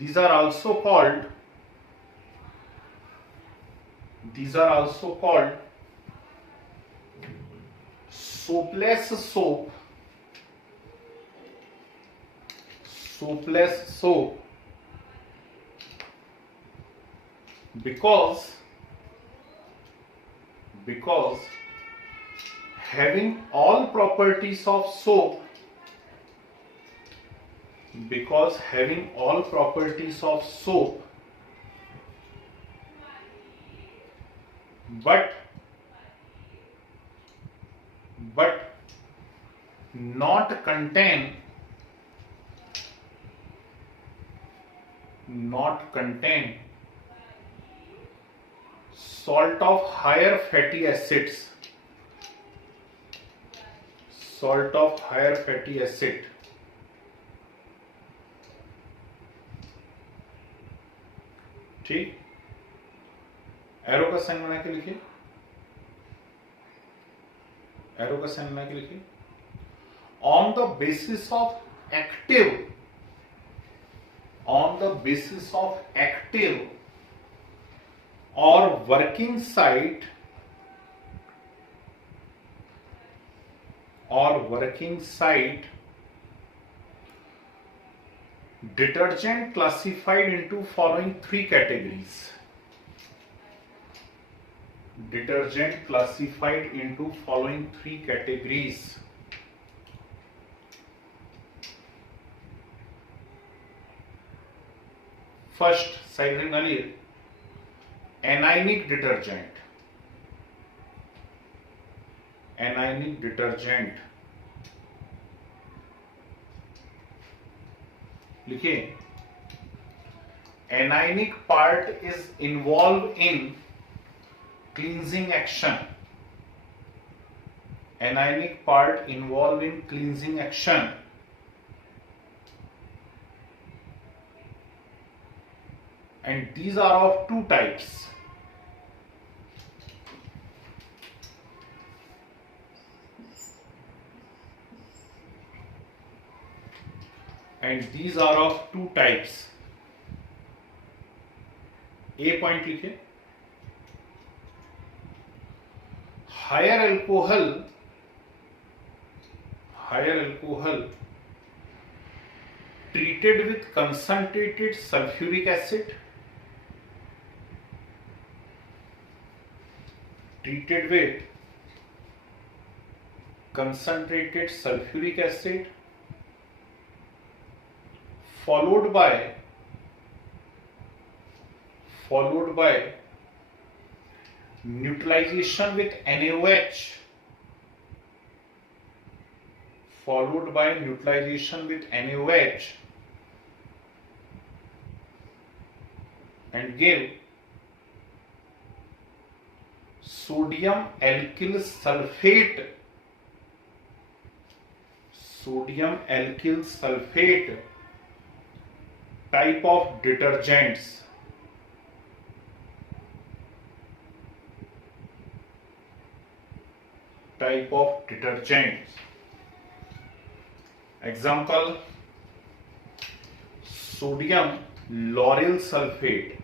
These are also called soapless soap because having all properties of soap, but not contain salt of higher fatty acids, ठीक, एरो का साइन बना के लिखिए, arrow का sign बना के लिखिए। On the basis of active, on the basis of active और वर्किंग साइट, और working site detergent classified into following three categories. Detergent classified into following three categories. First, silent earlier, anionic detergent. Anionic detergent. लिखिए, anionic part is involved in cleansing action. Anionic part involved in cleansing action. And these are of two types. And these are of two types. A point लिखिए, higher alcohol treated with concentrated sulfuric acid, treated with concentrated sulfuric acid, followed by neutralization with NaOH, followed by neutralization with NaOH, and give sodium alkyl sulfate, sodium alkyl sulfate type of detergents. Type of detergents. Example, sodium lauryl sulfate,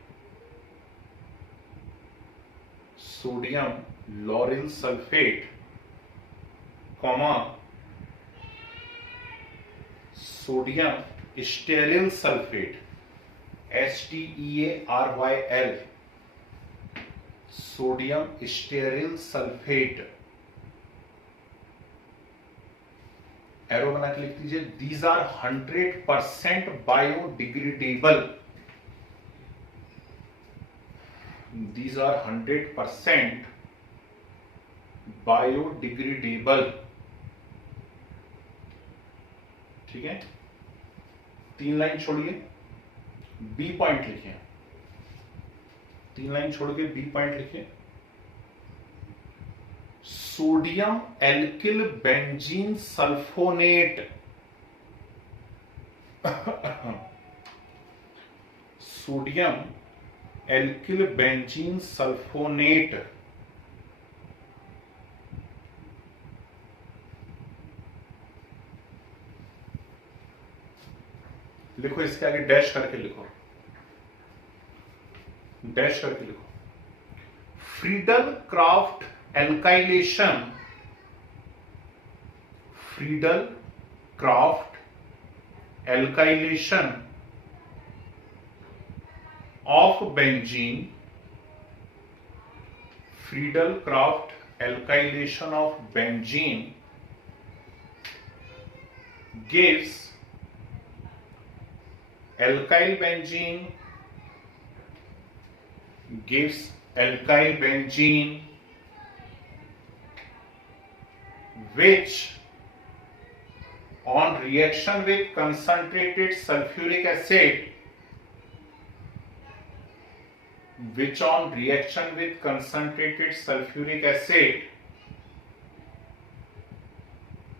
sodium lauryl sulfate, comma, sodium stearyl sulfate, STEARYL, sodium stearyl sulfate. Arrow बना के लिख दीजिए, these are 100% biodegradable, these are 100% biodegradable. ठीक है, 3 line छोड़िए, B point लिखिए, 3 line छोड़ के बी पॉइंट लिखिए, sodium alkyl benzene sulphonate, sodium alkyl benzene sulphonate लिखो, इसके आगे डैश करके लिखो, डैश करके लिखो, Friedel craft alkylation, Friedel craft alkylation of benzene, Friedel craft alkylation of benzene gives alkyl benzene, gives alkyl benzene which on reaction with concentrated sulfuric acid, which on reaction with concentrated sulfuric acid,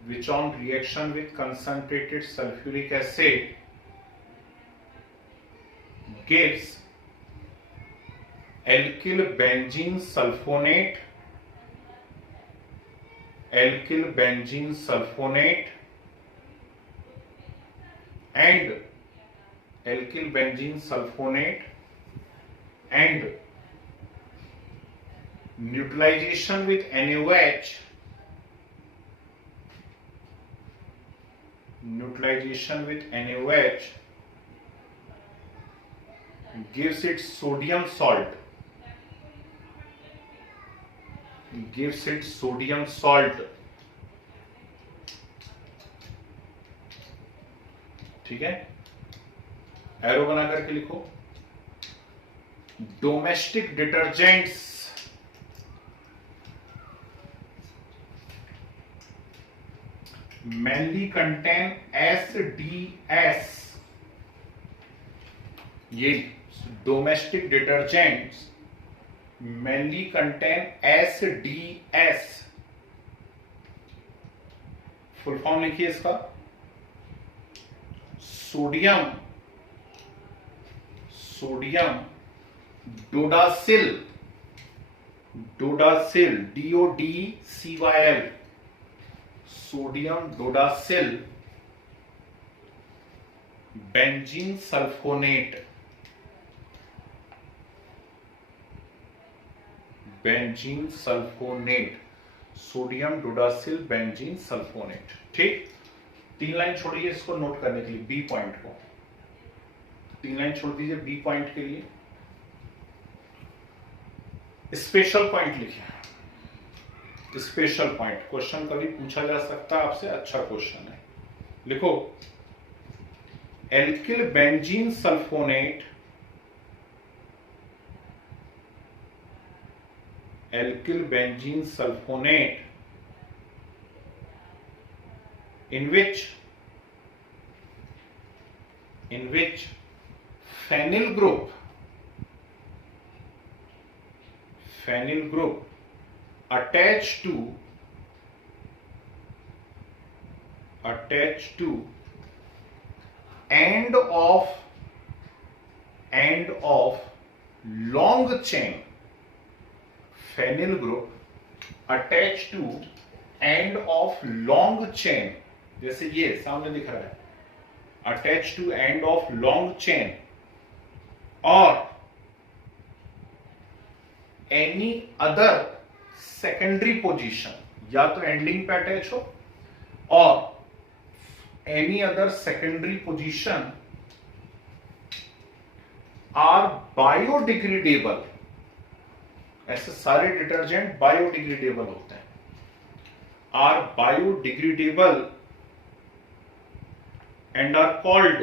which on reaction with concentrated sulfuric acid gives alkyl benzene sulfonate, alkyl benzene sulfonate and alkyl benzene sulfonate and neutralization with NaOH, neutralization with NaOH gives it sodium salt, gives it sodium salt. ठीक है, arrow बना करके लिखो। Domestic detergents mainly contain SDS, ये domestic detergents mainly contain SDS। Full form लिखिए इसका, sodium dodecyl, DODCYL, sodium dodecyl benzene sulphonate, benzene sulphonate, sodium dodecyl benzene sulphonate. ठीक, 3 line छोड़िए इसको नोट करने के लिए, बी पॉइंट को 3 लाइन छोड़ दीजिए बी पॉइंट के लिए। स्पेशल पॉइंट लिखिए, स्पेशल पॉइंट क्वेश्चन कभी पूछा जा सकता है आपसे, अच्छा क्वेश्चन है। लिखो alkyl benzene sulphonate, alkyl benzene sulphonate in which phenyl group attached to end of long chain, phenyl group attached to end of long chain, जैसे ये सामने दिख रहा है, attach to end of long chain और any other secondary position, या तो ending पे अटैच हो और any other secondary position are biodegradable. ऐसे सारे डिटर्जेंट बायोडिग्रेडेबल होते हैं, are biodegradable and are called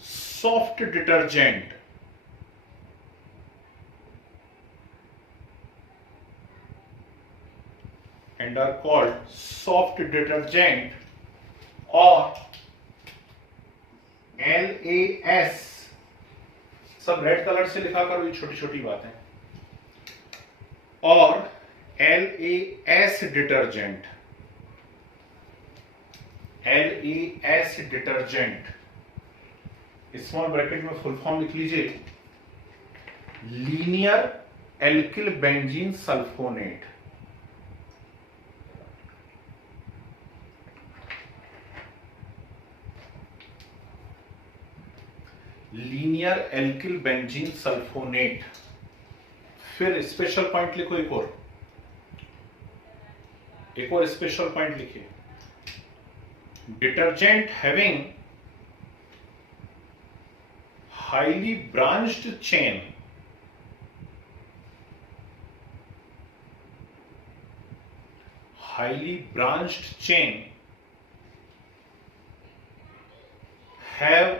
soft detergent, and are called soft detergent or LAS। सब रेड कलर से लिखा करो, ये छोटी छोटी बातें। और LAS detergent, LAS detergent, small bracket में फुल फॉर्म लिख लीजिए, linear alkyl benzene sulphonate. Linear alkyl benzene sulphonate. फिर स्पेशल पॉइंट लिखो, एक और स्पेशल पॉइंट लिखिए, detergent having highly branched chain, highly branched chain have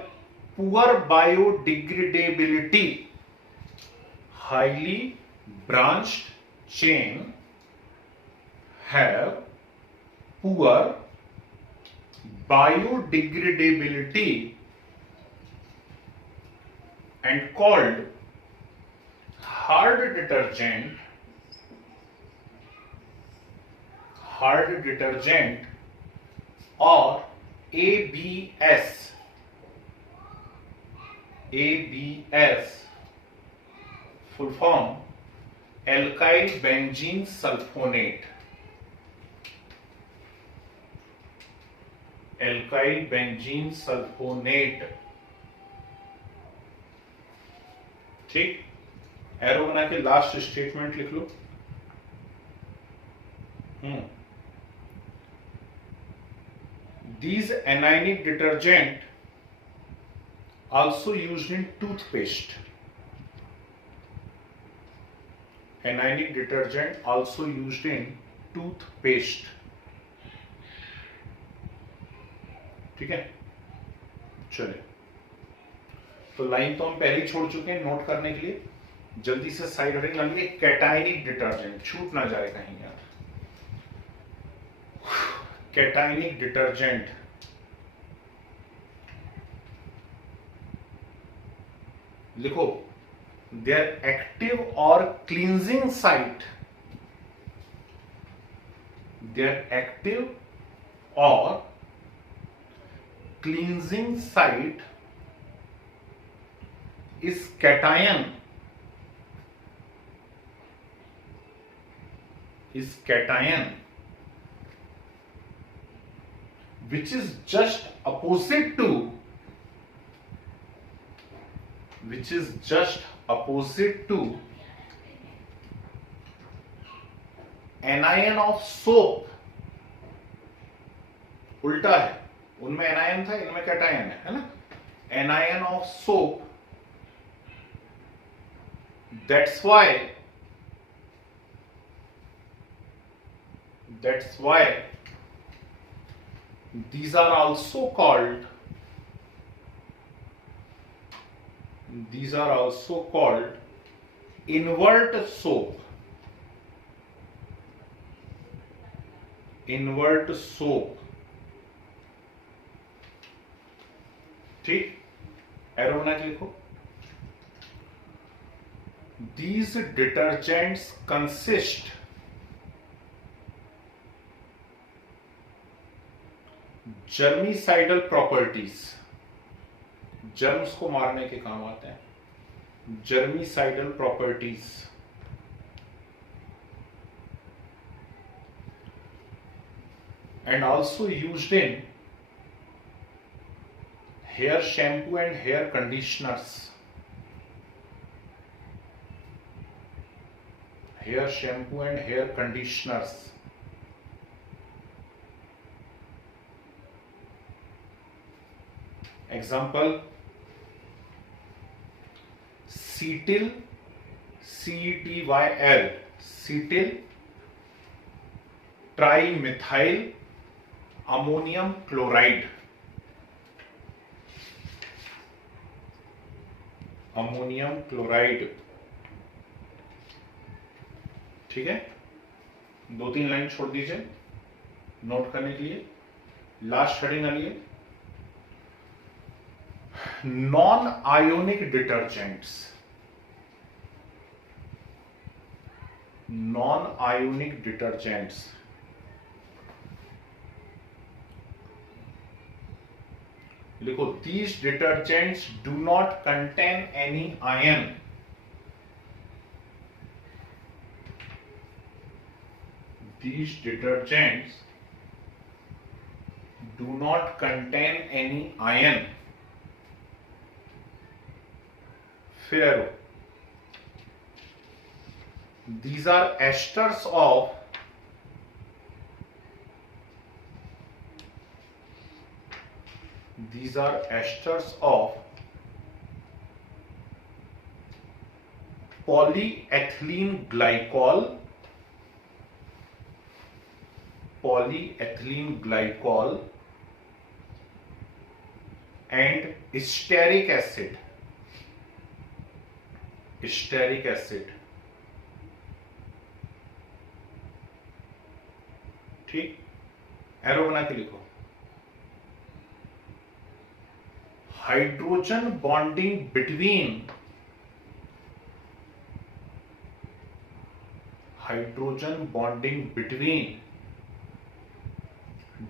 poor biodegradability, highly branched chain have poor biodegradability and called hard detergent or ABS, full form alkyl benzene sulphonate, alkyl benzene sulphonate. ठीक, arrow बना के last statement लिख लो। These anionic detergent also used in toothpaste. Anionic detergent also used in toothpaste. ठीक है, चलिए, तो line तो हम पहले ही छोड़ चुके हैं नोट करने के लिए। जल्दी से साइड हेडिंग लगे, कैटाइनिक डिटर्जेंट, छूट ना जाए कहीं यार। कैटाइनिक डिटर्जेंट, लिखो, देयर एक्टिव और क्लींजिंग साइट, देयर एक्टिव और cleansing site is cation, which is just opposite to anion of soap। उल्टा है, उनमें एनायन था, इनमें कैटायन है ना। Anion of soap, that's why these are also called invert soap, ठीक, एरो बना के लिखो। These detergents consist germicidal properties, germs को मारने के काम आते हैं, germicidal properties, and also used in hair shampoo and hair conditioners, hair shampoo and hair conditioners। Example, cetyl, CETYL, cetyl trimethyl ammonium chloride, ammonium chloride. ठीक है, 2-3 line छोड़ दीजिए नोट करने के लिए। लास्ट हेडिंग आइए, non ionic detergents, non ionic detergents, लिखो, these detergents do not contain any iron, these detergents do not contain any iron। फिर these are esters of polyethylene glycol, and stearic acid, ठीक, arrow बना के लिखो। Hydrogen bonding between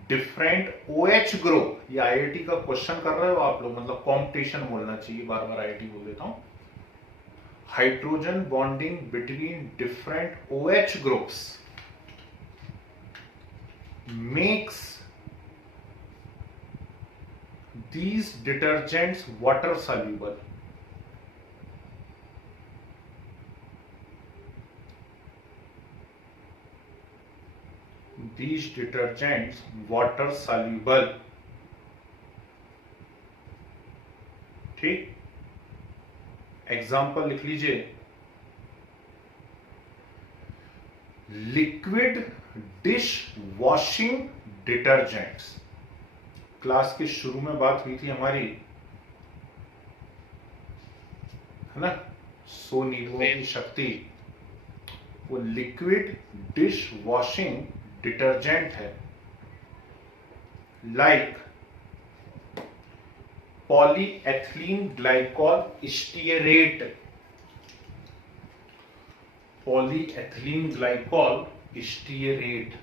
different OH group. ये IIT का question कर रहे हो आप लोग, मतलब कॉम्पिटिशन बोलना चाहिए, बार बार IIT बोल देता हूं। hydrogen bonding between different OH groups makes these detergents water soluble. These detergents water soluble. ठीक, एग्जाम्पल लिख लीजिए, liquid dish washing detergents. Class के शुरू में बात हुई थी हमारी, है ना, 100 नींबुओं की शक्ति, वो लिक्विड डिश वॉशिंग डिटर्जेंट है। Like polyethylene glycol stearate, polyethylene glycol stearate.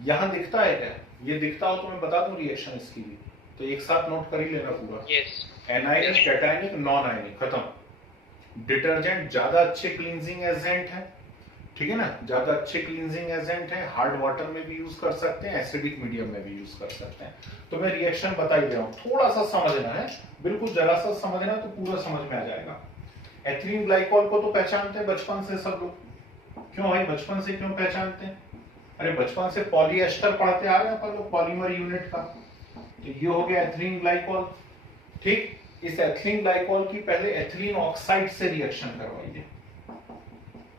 यहां दिखता है क्या? ये दिखता हो तो मैं बता दूं रिएक्शन इसकी भी, तो एक साथ नोट कर ही लेना पूरा। Yes. Anionic, cationic, non ionic, खत्म। डिटर्जेंट ज्यादा अच्छे क्लींजिंग एजेंट है, ठीक है ना, ज्यादा अच्छे क्लींजिंग एजेंट है, हार्ड वाटर में भी यूज कर सकते हैं, एसिडिक मीडियम में भी यूज कर सकते हैं। तो मैं रिएक्शन बता ही दे रहा हूं, थोड़ा सा समझना है, बिल्कुल जरा सा समझना तो पूरा समझ में आ जाएगा। एथिलीन ग्लाइकॉल को तो पहचानते हैं बचपन से सब लोग। क्यों भाई, बचपन से क्यों पहचानते हैं? अरे बचपन से पॉलीएस्टर पढ़ते आ रहे हैं अपन लोग, पॉलीमर यूनिट का। तो ये हो गया एथिलीन ग्लाइकॉल। ठीक, इस एथिलीन ग्लाइकॉल की पहले एथिलीन ऑक्साइड से रिएक्शन करवाइए,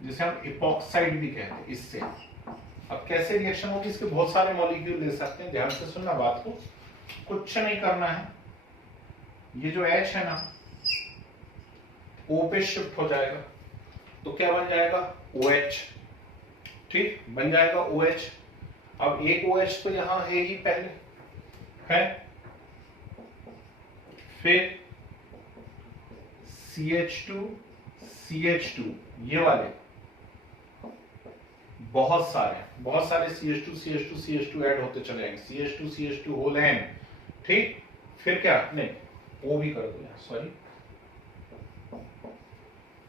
जिसे हम इपॉक्साइड भी कहते हैं, इससे। अब कैसे रिएक्शन होगी, इसके बहुत सारे मॉलिक्यूल ले सकते हैं, ध्यान से सुनना बात को, कुछ नहीं करना है। ये जो H है ना, O पे शिफ्ट हो जाएगा, तो क्या बन जाएगा? OH। ठीक, बन जाएगा OH। अब एक OH तो यहां है ही पहले, है, फिर CH2 CH2, ये वाले बहुत सारे CH2 CH2 CH2 ऐड होते चले जाएंगे, CH2 CH2 होल n। ठीक, फिर क्या, नहीं O भी कर दो यार, सॉरी,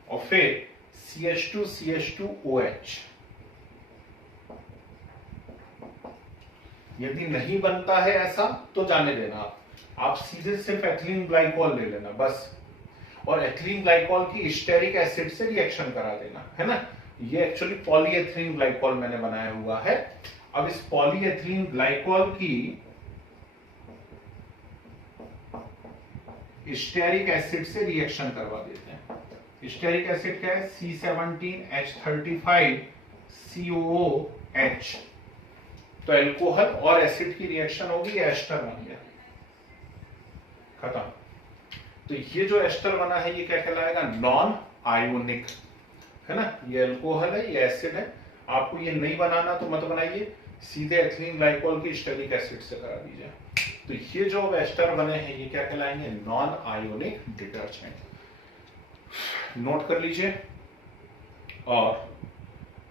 और फिर CH2 CH2 OH। यदि नहीं बनता है ऐसा तो जाने देना, आप सीधे सिर्फ एथिलीन ग्लाइकॉल ले लेना बस, और एथिलीन ग्लाइकॉल की स्टेरिक एसिड से रिएक्शन करा देना, है ना। ये एक्चुअली पॉलीएथिलीन ग्लाइकॉल मैंने बनाया हुआ है। अब इस पॉलीएथिलीन ग्लाइकॉल की स्टेरिक एसिड से रिएक्शन करवा देते हैं। स्टेरिक एसिड क्या है? C17H35 COOH। तो एल्कोहल और एसिड की रिएक्शन होगी, एस्टर बन गया, खत्म। तो ये जो एस्टर बना है ये क्या कहलाएगा? नॉन आयोनिक, है ना। ये अल्कोहल है, ये एसिड है। आपको ये नहीं बनाना तो मत बनाइए, सीधे एथिलीन ग्लाइकॉल की स्टेरिक एसिड से करा दीजिए। तो ये जो एस्टर बने हैं ये क्या कहलाएंगे? Non ionic detergent. नोट कर लीजिए और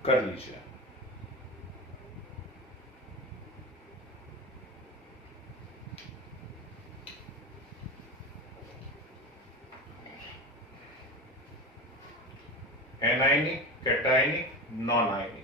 कर लीजिए। Anionic, cationic, non ionic.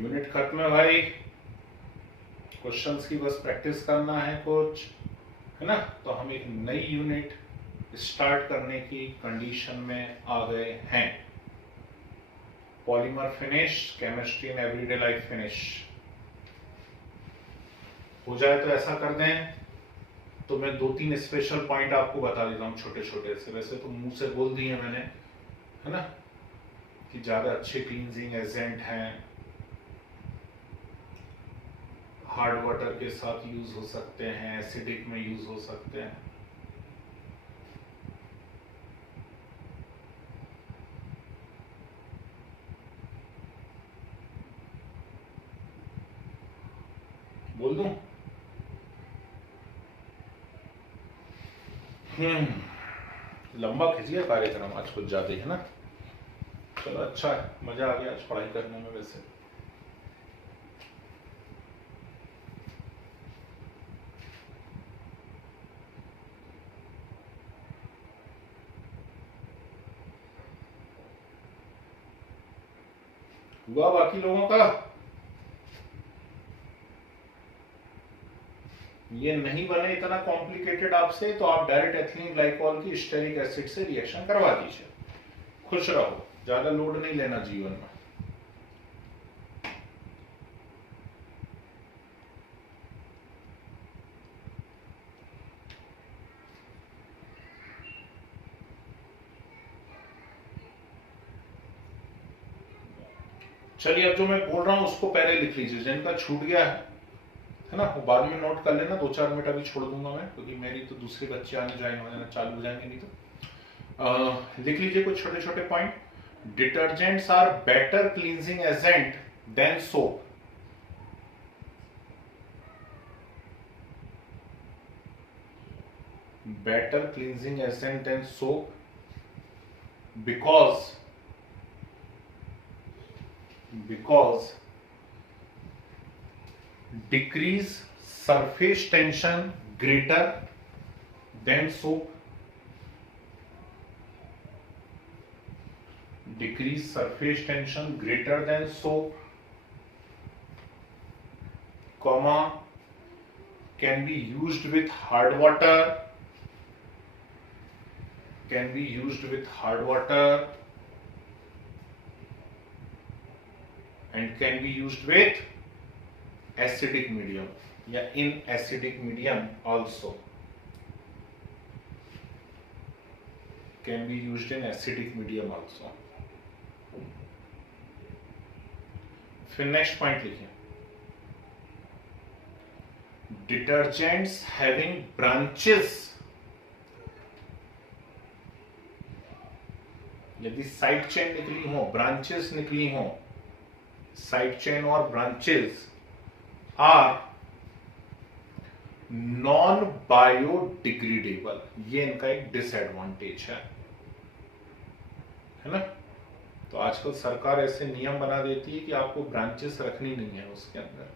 Unit खत्म है भाई, क्वेश्चंस की बस प्रैक्टिस करना है कुछ, है ना। तो हम एक नई यूनिट स्टार्ट करने की कंडीशन में आ गए हैं। Polymer finish, chemistry in everyday life finish हो जाए तो ऐसा कर दें। तो मैं 2-3 स्पेशल पॉइंट आपको बता देता हूँ छोटे छोटे से, वैसे तो मुंह से बोल दिए मैंने, है ना, कि ज्यादा अच्छे क्लींजिंग एजेंट हैं, हार्ड वाटर के साथ यूज हो सकते हैं, एसिडिक में यूज हो सकते हैं। बोल दूं? लंबा खिंच गया कार्यक्रम आज कुछ ज्यादा ही, है ना। चलो अच्छा है, मजा आ गया आज पढ़ाई करने में। वैसे हुआ बाकी लोगों का? ये नहीं बने इतना कॉम्प्लिकेटेड आपसे तो आप डायरेक्ट एथिलीन ग्लाइकॉल की स्टेरिक एसिड से रिएक्शन करवा दीजिए। खुश रहो, ज्यादा लोड नहीं लेना जीवन में। चलिए अब जो मैं बोल रहा हूं उसको पहले लिख लीजिए, जिनका छूट गया है ना, वो बाद में नोट कर लेना। 2-4 मिनट अभी छोड़ दूंगा मैं, क्योंकि मेरी तो दूसरे बच्चे आने जाएंगे, चालू हो जाएंगे नहीं तो। लिख लीजिए कुछ छोटे छोटे point. Detergents are better cleansing agent than soap. Better cleansing agent than soap because decrease surface tension greater than soap. Decrease surface tension greater than soap, comma, can be used with hard water, can be used with hard water and can be used with acidic medium या in acidic medium also, can be used in acidic medium also. फिर next point लिखिए, detergents having branches, यदि side chain निकली हो, branches निकली हो, side chain और branches are non biodegradable, ये इनका एक डिसएडवांटेज है ना। तो आजकल सरकार ऐसे नियम बना देती है कि आपको ब्रांचेस रखनी नहीं है उसके अंदर,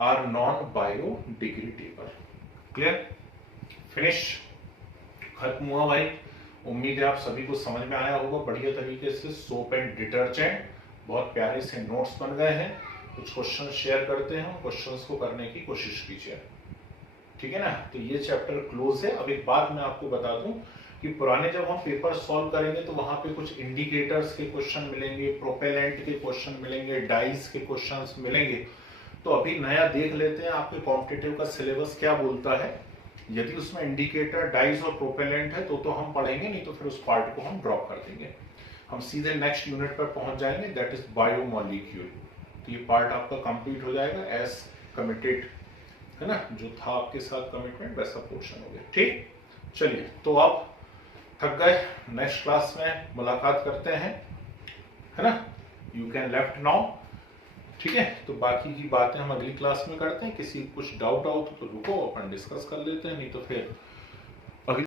are non biodegradable. Clear? Finish, खत्म हुआ भाई। उम्मीद है आप सभी को समझ में आया होगा बढ़िया तरीके से। सोप एंड डिटर्जेंट, बहुत प्यारे से नोट्स बन गए हैं। कुछ क्वेश्चन शेयर करते हैं, क्वेश्चंस को करने की कोशिश कीजिए, ठीक है ना। तो ये चैप्टर क्लोज है। अब एक बात मैं आपको बता दूं कि पुराने जब हम पेपर सॉल्व करेंगे तो वहां पे कुछ इंडिकेटर्स के क्वेश्चन मिलेंगे, प्रोपेलेंट के क्वेश्चन मिलेंगे, डाइस के क्वेश्चंस मिलेंगे। तो अभी नया देख लेते हैं आपके कॉम्पिटिटिव का सिलेबस क्या बोलता है। यदि उसमें इंडिकेटर, डाइस और प्रोपेलेंट है तो हम पढ़ेंगे, नहीं तो फिर उस पार्ट को हम ड्रॉप कर देंगे। हम सीधे नेक्स्ट यूनिट पर पहुंच जाएंगे, दैट इज बायोमॉलिक्यूल। तो ये पार्ट आपका कंप्लीट हो जाएगा एज कमिटेड, है ना। जो था आपके साथ कमिटमेंट वैसा पोर्शन हो गया, ठीक। चलिए, तो आप थक गए, नेक्स्ट क्लास में मुलाकात करते हैं, है ना। यू कैन लेफ्ट नाउ, ठीक है। तो बाकी की बातें हम अगली क्लास में करते हैं। किसी कुछ डाउट आउट तो रुको, अपन डिस्कस कर लेते हैं, नहीं तो फिर